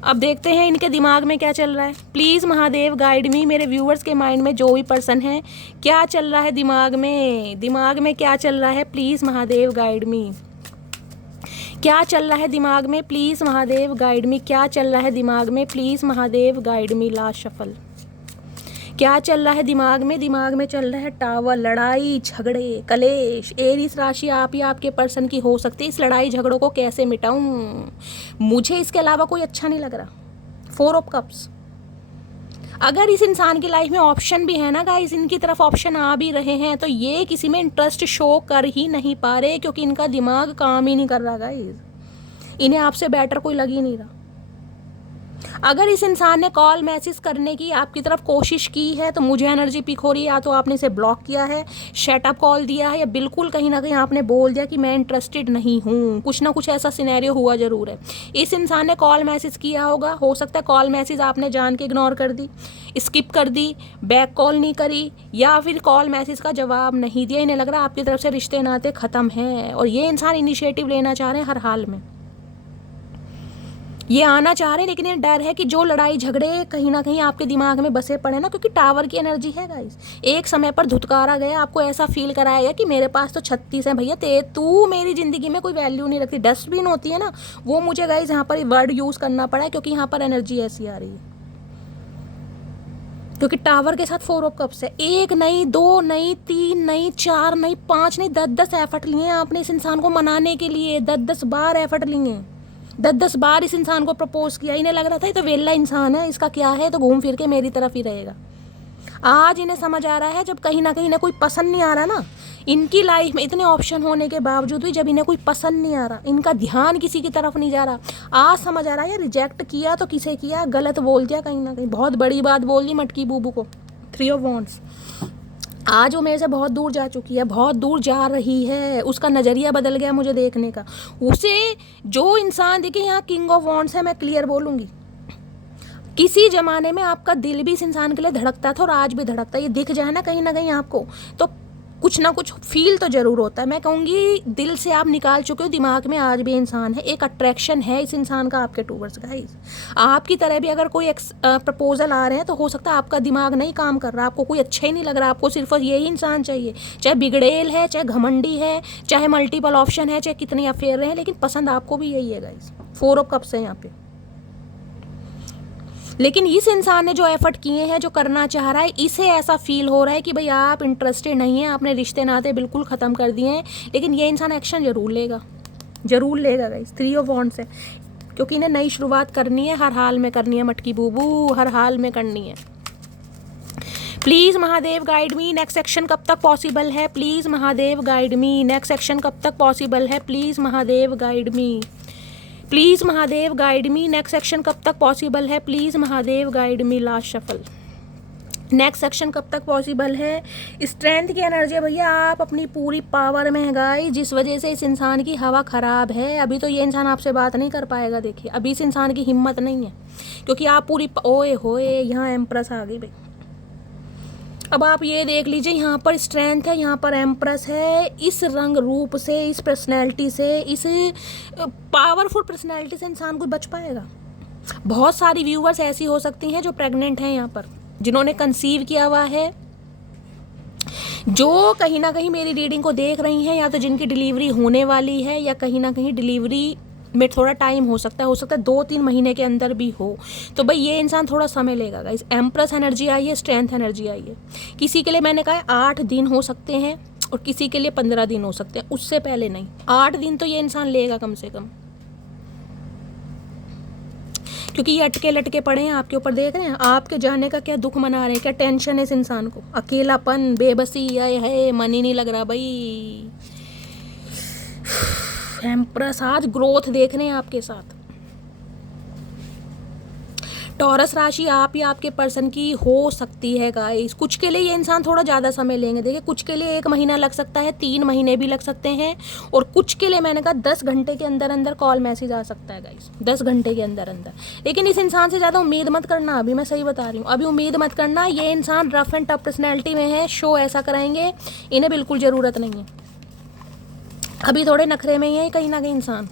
अब देखते हैं इनके दिमाग में क्या चल रहा है। प्लीज़ महादेव गाइड मी, मेरे व्यूवर्स के माइंड में जो भी पर्सन है, क्या चल रहा है दिमाग में क्या चल रहा है, प्लीज़ महादेव गाइड मी। क्या चल रहा है दिमाग में, प्लीज़ महादेव गाइड मी। क्या चल रहा है दिमाग में, please Mahadev guide me. Last shuffle. क्या चल रहा है दिमाग में चल रहा है टावर, लड़ाई झगड़े कलेश। एरीज राशि आप या आपके पर्सन की हो सकती है। इस लड़ाई झगड़ों को कैसे मिटाऊं, मुझे इसके अलावा कोई अच्छा नहीं लग रहा। 4 ऑफ कप्स। अगर इस इंसान की लाइफ में ऑप्शन भी है ना गाइस, इनकी तरफ ऑप्शन आ भी रहे हैं, तो ये किसी में इंटरेस्ट शो कर ही नहीं पा रहे, क्योंकि इनका दिमाग काम ही नहीं कर रहा गाइस। इन्हें आपसे बेटर कोई लग ही नहीं रहा। अगर इस इंसान ने कॉल मैसेज करने की आपकी तरफ कोशिश की है, तो मुझे एनर्जी पिक हो रही है, या तो आपने इसे ब्लॉक किया है, शटअप कॉल दिया है, या बिल्कुल कहीं ना कहीं आपने बोल दिया कि मैं इंटरेस्टेड नहीं हूँ। कुछ ना कुछ ऐसा सिनेरियो हुआ जरूर है। इस इंसान ने कॉल मैसेज किया होगा, हो सकता है कॉल मैसेज आपने जान के इग्नोर कर दी, स्किप कर दी, बैक कॉल नहीं करी, या फिर कॉल मैसेज का जवाब नहीं दिया। इन्हें लग रहा है आपकी तरफ से रिश्ते नाते ख़त्म हैं, और ये इंसान इनिशिएटिव लेना चाह रहे हैं हर हाल में। ये आना चाह रहे हैं, लेकिन ये डर है कि जो लड़ाई झगड़े कहीं ना कहीं आपके दिमाग में बसे पड़े ना, क्योंकि टावर की एनर्जी है गाइस। एक समय पर धुतकारा गया, आपको ऐसा फील कराया गया कि मेरे पास तो 36 है भैया, तू मेरी ज़िंदगी में कोई वैल्यू नहीं रखती। डस्टबिन होती है ना, वो मुझे गाइस यहाँ पर वर्ड यूज़ करना पड़ा है, क्योंकि यहाँ पर एनर्जी ऐसी आ रही है। क्योंकि टावर के साथ 4 ऑफ कप्स है। 1 नहीं, 2 नहीं, 3 नहीं, 4 नहीं, 5 नहीं, 10-10 एफर्ट लिए हैं आपने इस इंसान को मनाने के लिए। 10-10 बार एफर्ट लिए हैं, 10-10 बार इस इंसान को प्रपोज किया। इन्हें लग रहा था ये तो वेला इंसान है, इसका क्या है, तो घूम फिर के मेरी तरफ ही रहेगा। आज इन्हें समझ आ रहा है, जब कहीं ना कहीं इन्हें कोई पसंद नहीं आ रहा ना, इनकी लाइफ में इतने ऑप्शन होने के बावजूद भी जब इन्हें कोई पसंद नहीं आ रहा, इनका ध्यान किसी की तरफ नहीं जा रहा, आज समझ आ रहा है रिजेक्ट किया तो किसे किया, गलत बोल दिया कहीं ना कहीं, बहुत बड़ी बात बोल दी मटकी बूबू को। 3 ऑफ वॉन्ड्स। आज वो मेरे से बहुत दूर जा चुकी है, बहुत दूर जा रही है, उसका नज़रिया बदल गया मुझे देखने का। उसे जो इंसान, देखिए यहाँ किंग ऑफ वॉन्ड्स है, मैं क्लियर बोलूँगी, किसी ज़माने में आपका दिल भी इस इंसान के लिए धड़कता था और आज भी धड़कता है। ये दिख जाए ना कहीं आपको, तो कुछ ना कुछ फील तो ज़रूर होता है। मैं कहूँगी दिल से आप निकाल चुके हो, दिमाग में आज भी इंसान है, एक अट्रैक्शन है इस इंसान का आपके टूवर्ड्स गाइस। आपकी तरह भी अगर कोई प्रपोजल आ रहे हैं तो हो सकता है आपका दिमाग नहीं काम कर रहा, आपको कोई अच्छा ही नहीं लग रहा, आपको सिर्फ यही इंसान चाहिए, चाहे बिगड़ेल है, चाहे घमंडी है, चाहे मल्टीपल ऑप्शन है, चाहे कितने अफेयर हैं, लेकिन पसंद आपको भी यही है गाइस। 4 ऑफ कप्स है यहाँ पे। लेकिन इस इंसान ने जो एफर्ट किए हैं, जो करना चाह रहा है, इसे ऐसा फील हो रहा है कि भाई आप इंटरेस्टेड नहीं हैं, आपने रिश्ते नाते बिल्कुल ख़त्म कर दिए हैं, लेकिन ये इंसान एक्शन ज़रूर लेगा गाइस। 3 ऑफ वॉन्ड्स है, क्योंकि इन्हें नई शुरुआत करनी है, हर हाल में करनी है मटकी बूबू, हर हाल में करनी है। Please Mahadev guide me, next section कब तक पॉसिबल है, please Mahadev guide me, next section कब तक पॉसिबल है, please Mahadev guide me, please Mahadev guide me, next section कब तक पॉसिबल है, please Mahadev guide me. Last shuffle, next section कब तक पॉसिबल है। स्ट्रेंथ की एनर्जी भैया, आप अपनी पूरी पावर में है गाइस, जिस वजह से इस इंसान की हवा ख़राब है। अभी तो ये इंसान आपसे बात नहीं कर पाएगा, देखिए अभी इस इंसान की हिम्मत नहीं है, क्योंकि आप पूरी ओए होए, यहाँ एम्प्रेस आ गई भाई। अब आप ये देख लीजिए, यहाँ पर स्ट्रेंथ है, यहाँ पर एम्प्रेस है। इस रंग रूप से, इस पर्सनैलिटी से, इस पावरफुल पर्सनैलिटी से इंसान कोई बच पाएगा। बहुत सारी व्यूअर्स ऐसी हो सकती हैं जो प्रेग्नेंट हैं, यहाँ पर जिन्होंने कंसीव किया हुआ है, जो कहीं ना कहीं मेरी रीडिंग को देख रही हैं, या तो जिनकी डिलीवरी होने वाली है, या कहीं ना कहीं डिलीवरी में थोड़ा टाइम हो सकता है 2-3 महीने के अंदर भी हो, तो भाई ये इंसान थोड़ा समय लेगा गाइस। एम्प्रेस एनर्जी आई है, स्ट्रेंथ एनर्जी आई है। किसी के लिए मैंने कहा 8 दिन हो सकते हैं और किसी के लिए 15 दिन हो सकते हैं, उससे पहले नहीं। 8 दिन तो ये इंसान लेगा कम से कम, क्योंकि ये अटके लटके पड़े हैं आपके ऊपर। देख रहे हैं आपके जाने का क्या दुख मना रहे हैं, क्या टेंशन है इस इंसान को, अकेलापन, बेबसी आए है, मन ही नहीं लग रहा भाई। एम्प्रेस आज ग्रोथ देख रहे हैं आपके साथ। टॉरस राशि आप या आपके पर्सन की हो सकती है गाइस। कुछ के लिए ये इंसान थोड़ा ज़्यादा समय लेंगे, देखिए कुछ के लिए 1 महीना लग सकता है, 3 महीने भी लग सकते हैं, और कुछ के लिए मैंने कहा 10 घंटे के अंदर अंदर कॉल मैसेज आ सकता है गाइस, 10 घंटे के अंदर अंदर। लेकिन इस इंसान से ज़्यादा उम्मीद मत करना, अभी मैं सही बता रही हूँ, अभी उम्मीद मत करना। ये इंसान रफ एंड टफ पर्सनैलिटी में है, शो ऐसा कराएंगे, इन्हें बिल्कुल ज़रूरत नहीं है, अभी थोड़े नखरे में ही है कहीं ना कहीं इंसान।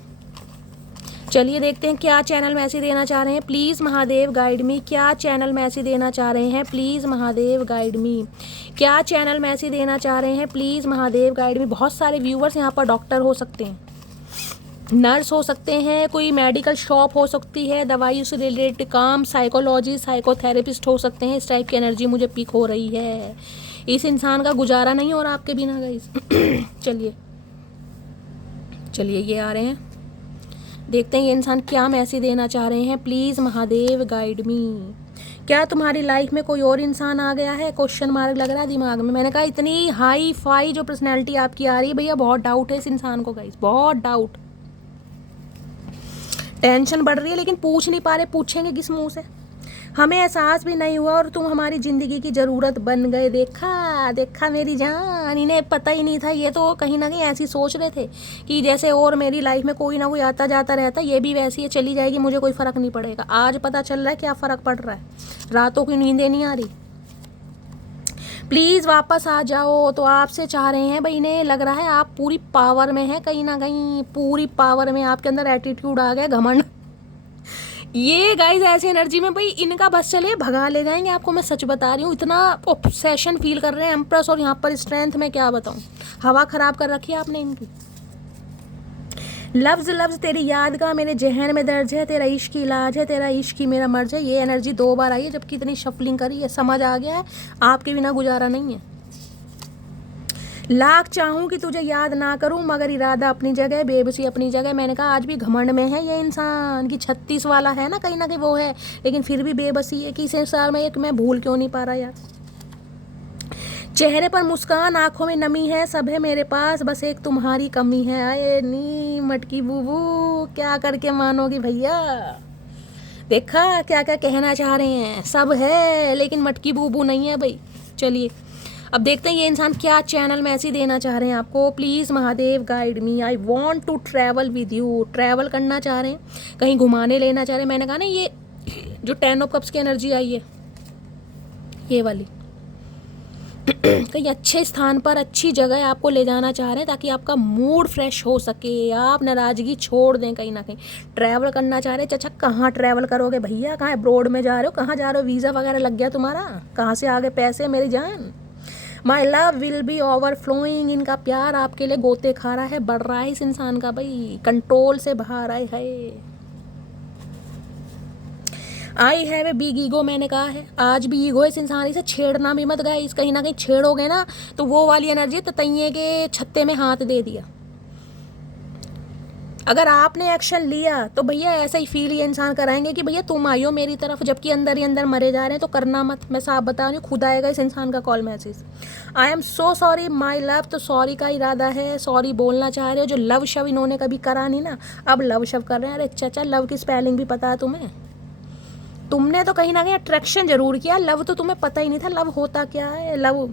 चलिए देखते हैं क्या चैनल मैसेज देना चाह रहे हैं, प्लीज़ महादेव गाइड मी। क्या चैनल मैसेज देना चाह रहे हैं, प्लीज़ महादेव गाइड मी। क्या चैनल मैसेज देना चाह रहे हैं, प्लीज़ महादेव गाइड मी। बहुत सारे व्यूवर्स यहाँ पर डॉक्टर हो सकते हैं, नर्स हो सकते हैं, कोई मेडिकल शॉप हो सकती है, दवाई से रिलेटेड काम, साइकोलॉजी, साइकोथेरेपिस्ट हो सकते हैं। इस टाइप की एनर्जी मुझे पिक हो रही है। इस इंसान का गुजारा नहीं हो रहा आपके बिना गाइस। चलिए ये आ रहे हैं, देखते हैं ये इंसान क्या मैसेज देना चाह रहे हैं, प्लीज़ महादेव गाइड मी। क्या तुम्हारी लाइफ में कोई और इंसान आ गया है, क्वेश्चन मार्क लग रहा है दिमाग में। मैंने कहा इतनी हाई फाई जो पर्सनैलिटी आपकी आ रही है भैया, बहुत डाउट है इस इंसान को गाइस, बहुत डाउट। टेंशन बढ़ रही है, लेकिन पूछ नहीं पा रहे, पूछेंगे किस मुंह से। हमें एहसास भी नहीं हुआ और तुम हमारी ज़िंदगी की ज़रूरत बन गए। देखा मेरी जान, इन्हें पता ही नहीं था। ये तो कहीं ना कहीं ऐसी सोच रहे थे कि जैसे और मेरी लाइफ में कोई ना कोई आता जाता रहता, ये भी वैसी है, चली जाएगी, मुझे कोई फ़र्क नहीं पड़ेगा। आज पता चल रहा है क्या फ़र्क पड़ रहा है, रातों की नींदें नहीं आ रही। प्लीज़ वापस आ जाओ, तो आपसे चाह रहे हैं भाई। इन्हें लग रहा है आप पूरी पावर में हैं, कहीं ना कहीं पूरी पावर में, आपके अंदर एटीट्यूड आ गया, घमंड। ये गाइस ऐसी एनर्जी में भाई इनका बस चले भगा ले जाएंगे आपको, मैं सच बता रही हूँ। इतना ऑब्सेशन फील कर रहे हैं एम्प्रेस, और यहाँ पर स्ट्रेंथ में क्या बताऊँ, हवा खराब कर रखी है आपने इनकी। लफ्ज़ लफ्ज़ तेरी याद का मेरे जहन में दर्ज है, तेरा इश्क की इलाज है, तेरा इश्क ही मेरा मर्ज है। ये एनर्जी 2 बार आई है, जबकि इतनी शफलिंग करी है, समझ आ गया है आपके बिना गुजारा नहीं है। लाख चाहूँ कि तुझे याद ना करूँ, मगर इरादा अपनी जगह, बेबसी अपनी जगह। मैंने कहा आज भी घमंड में है ये इंसान कि 36 वाला है ना कहीं वो है, लेकिन फिर भी बेबसी है कि इस संसार में एक मैं भूल क्यों नहीं पा रहा यार। चेहरे पर मुस्कान, आंखों में नमी है, सब है मेरे पास, बस एक तुम्हारी कमी है। आए नी मटकी बूबू, क्या करके मानोगी भैया। देखा क्या क्या कहना चाह रहे हैं, सब है लेकिन मटकी बूबू नहीं है भाई। चलिए अब देखते हैं ये इंसान क्या चैनल मैसेज देना चाह रहे हैं आपको। Please Mahadev guide me, I want to travel with you. Travel करना चाह रहे हैं, कहीं घुमाने लेना चाह रहे हैं। मैंने कहा ना ये जो 10 ऑफ कप्स की एनर्जी आई है ये वाली, कहीं अच्छे स्थान पर अच्छी जगह आपको ले जाना चाह रहे हैं ताकि आपका मूड फ्रेश हो सके, आप नाराज़गी छोड़ दें। कहीं ना कहीं ट्रैवल करना चाह रहे हैं। अच्छा कहाँ ट्रैवल करोगे भैया, कहाँ अब्रॉड में जा रहे हो, कहाँ जा रहे हो, वीज़ा वगैरह लग गया तुम्हारा, कहाँ से आगे पैसे मेरी जान। My love will be overflowing, इनका प्यार आपके लिए गोते खा रहा है, बढ़ रहा है इस इंसान का भाई, कंट्रोल से बाहर आए है। I have a big ego, मैंने कहा है आज भी ईगो है इस इंसान से, छेड़ना भी मत गाइस। कहीं ना कहीं छेड़ोगे ना तो वो वाली एनर्जी ततैये के छत्ते में हाथ दे दिया। अगर आपने एक्शन लिया तो भैया ऐसा ही फील ये इंसान कराएंगे कि भैया तुम आइयो मेरी तरफ, जबकि अंदर ही अंदर मरे जा रहे हैं। तो करना मत, मैं साफ बता रही हूँ, खुद आएगा इस इंसान का call message. I am so sorry my love, तो सॉरी का इरादा है, सॉरी बोलना चाह रहे हो। जो लव शव इन्होंने कभी करा नहीं ना, अब लव शव कर रहे हैं। अरे चाचा लव की स्पेलिंग भी पता है तुम्हें, तुमने तो कहीं ना कहीं अट्रैक्शन जरूर किया, लव तो तुम्हें पता ही नहीं था लव होता क्या है। Love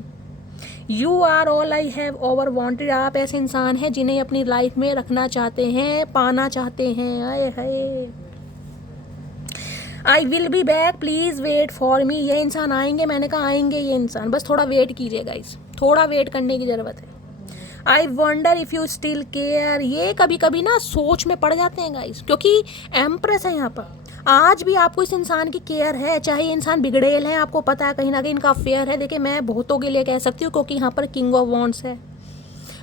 you are all I have ever wanted, आप ऐसे इंसान हैं जिन्हें अपनी लाइफ में रखना चाहते हैं, पाना चाहते हैं। आए hi, I will be back please wait for me, ये इंसान आएंगे, मैंने कहा आएंगे ये इंसान, बस थोड़ा वेट कीजिए गाइस, थोड़ा वेट करने की ज़रूरत है। I wonder if you still care, ये कभी कभी ना सोच में पड़ जाते हैं गाइस, क्योंकि एम्प्रेस है यहाँ पर। आज भी आपको इस इंसान की केयर है, चाहे ये इंसान बिगड़ेल है, आपको पता है कहीं ना कहीं इनका अफेयर है। देखिए मैं बहुतों के लिए कह सकती हूँ, क्योंकि यहाँ पर किंग ऑफ वॉन्ड्स है।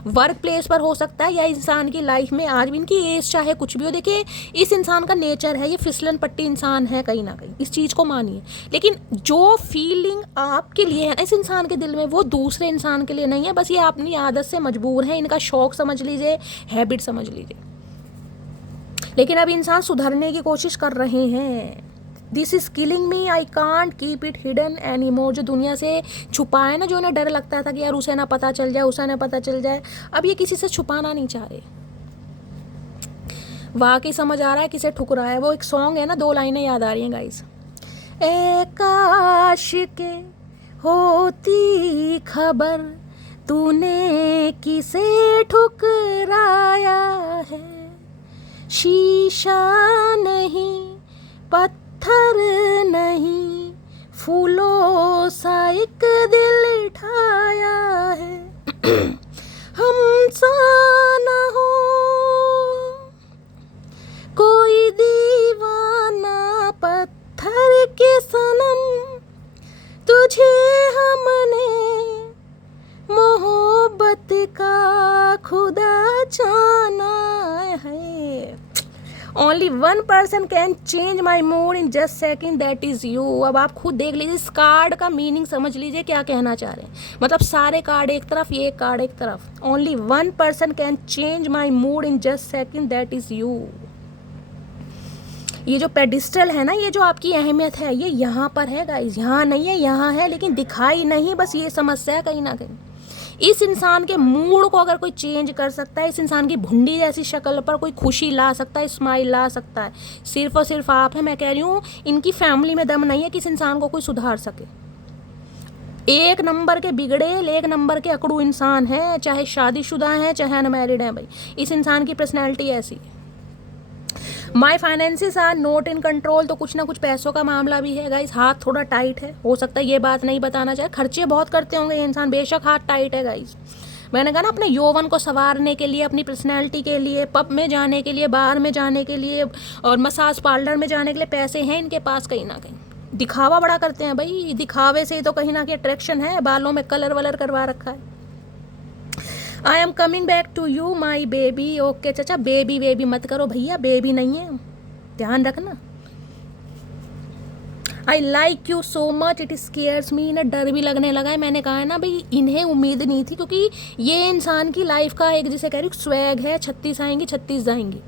वर्क प्लेस पर हो सकता है या इंसान की लाइफ में, आज भी इनकी एज चाहे कुछ भी हो। देखिए इस इंसान का नेचर है, ये फिसलन पट्टी इंसान है कहीं ना कहीं, इस चीज़ को मानिए। लेकिन जो फीलिंग आपके लिए है इस इंसान के दिल में, वो दूसरे इंसान के लिए नहीं है। बस ये अपनी आदत से मजबूर है, इनका शौक समझ लीजिए, हैबिट समझ लीजिए। लेकिन अब इंसान सुधरने की कोशिश कर रहे हैं। This is killing me, I can't keep it hidden any more, जो दुनिया से छुपाए ना, जो उन्हें डर लगता था कि यार उसे ना पता चल जाए, उसे ना पता चल जाए, अब ये किसी से छुपाना नहीं चाह रहे। वाकई समझ आ रहा है किसे ठुकरा है। वो एक सॉन्ग है ना, 2 लाइनें याद आ रही हैं गाइस। ए काश के होती खबर, तूने किसे ठुकराया है, शीशा नहीं पत्थर नहीं, फूलों सा एक दिल ठाया है। हमसा न हो कोई दीवाना पत्थर के सनम, तुझे हमने मोहब्बत का खुदा जाना है। Only one person can change my mood in just second, that is you। अब आप खुद देख लीजिए, इस कार्ड का मीनिंग समझ लीजिए क्या कहना चाह रहे हैं। मतलब सारे कार्ड एक तरफ, ये कार्ड एक तरफ। Only one person can change my mood in just second, that is you। ये जो पेडिस्टल है ना, ये जो आपकी अहमियत है, ये यहाँ पर है गाइस, यहाँ नहीं है, यहाँ है, लेकिन दिखाई नहीं। बस ये समस्या है कहीं ना कहीं। इस इंसान के मूड को अगर कोई चेंज कर सकता है, इस इंसान की भुंडी जैसी शक्ल पर कोई खुशी ला सकता है, स्माइल ला सकता है, सिर्फ और सिर्फ आप हैं। मैं कह रही हूँ इनकी फैमिली में दम नहीं है कि इस इंसान को कोई सुधार सके। एक नंबर के बिगड़ेल, एक नंबर के अकड़ू इंसान है, चाहे शादीशुदा हैं चाहे अनमैरिड हैं भाई, इस इंसान की पर्सनैलिटी ऐसी है। My finances are not in control, तो कुछ ना कुछ पैसों का मामला भी है गाइस, हाथ थोड़ा टाइट है। हो सकता है ये बात नहीं बताना चाहे, खर्चे बहुत करते होंगे ये इंसान, बेशक हाथ टाइट है गाइस। मैंने कहा ना, अपने यौवन को संवारने के लिए, अपनी पर्सनैलिटी के लिए, पब में जाने के लिए, बार में जाने के लिए और मसाज पार्लर में जाने के लिए पैसे हैं इनके पास कहीं ना कहीं। दिखावा बड़ा करते हैं भाई, दिखावे से ही तो कहीं ना कहीं अट्रैक्शन है। बालों में कलर वलर करवा रखा है। I am coming back to you my baby. Okay चाचा, बेबी बेबी मत करो भैया, बेबी नहीं है, ध्यान रखना। I like you so much, it scares me. इन्हें डर भी लगने लगा है। मैंने कहा है ना भाई, इन्हें उम्मीद नहीं थी, क्योंकि ये इंसान की लाइफ का एक, जिसे कह रही हूँ, स्वैग है। 36 आएंगी 36 जाएंगी।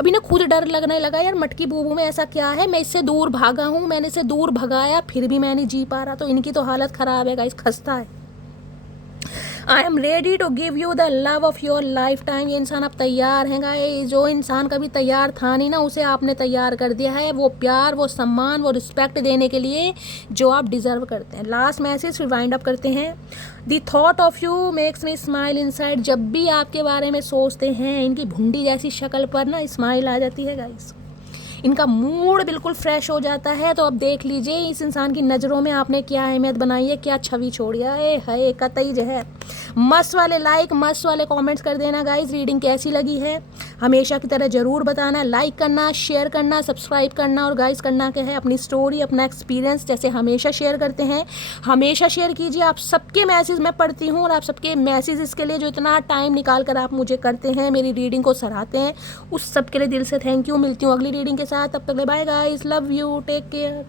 अब इन्हें खुद डर लगने लगा, यार मटकी बूबू में ऐसा क्या है, मैं इससे दूर भागा हूँ, मैंने इसे दूर भगाया, फिर भी मैं नहीं जी पा रहा। तो इनकी तो हालत ख़राब है गाइस, खस्ता है। I am ready to give you the love of your lifetime. ये इंसान अब तैयार है गाइस। जो इंसान कभी तैयार था नहीं ना, उसे आपने तैयार कर दिया है। वो प्यार, वो सम्मान, वो रिस्पेक्ट देने के लिए जो आप डिज़र्व करते हैं। लास्ट मैसेज फिर वाइंड अप करते हैं। The thought of you makes me smile inside. जब भी आपके बारे में सोचते हैं, इनकी भुंडी जैसी शक्ल पर ना स्माइल आ जाती है गाइस। इनका मूड बिल्कुल फ्रेश हो जाता है। तो अब देख लीजिए इस इंसान की नज़रों में आपने क्या अहमियत बनाई है, क्या छवि छोड़ी है। है कतई जो है, मस्त वाले लाइक, मस्त वाले कमेंट्स कर देना गाइस। रीडिंग कैसी लगी है हमेशा की तरह ज़रूर बताना। लाइक करना, शेयर करना, सब्सक्राइब करना और गाइस करना क्या है, अपनी स्टोरी, अपना एक्सपीरियंस जैसे हमेशा शेयर करते हैं, हमेशा शेयर कीजिए। आप सबके मैसेज मैं पढ़ती हूँ और आप सबके मैसेजेस के लिए जो इतना टाइम निकाल कर आप मुझे करते हैं, मेरी रीडिंग को सराहते हैं, उस सब के लिए दिल से थैंक यू। मिलती हूँ अगली रीडिंग के साथ। तब तक bye guys, love you, take care.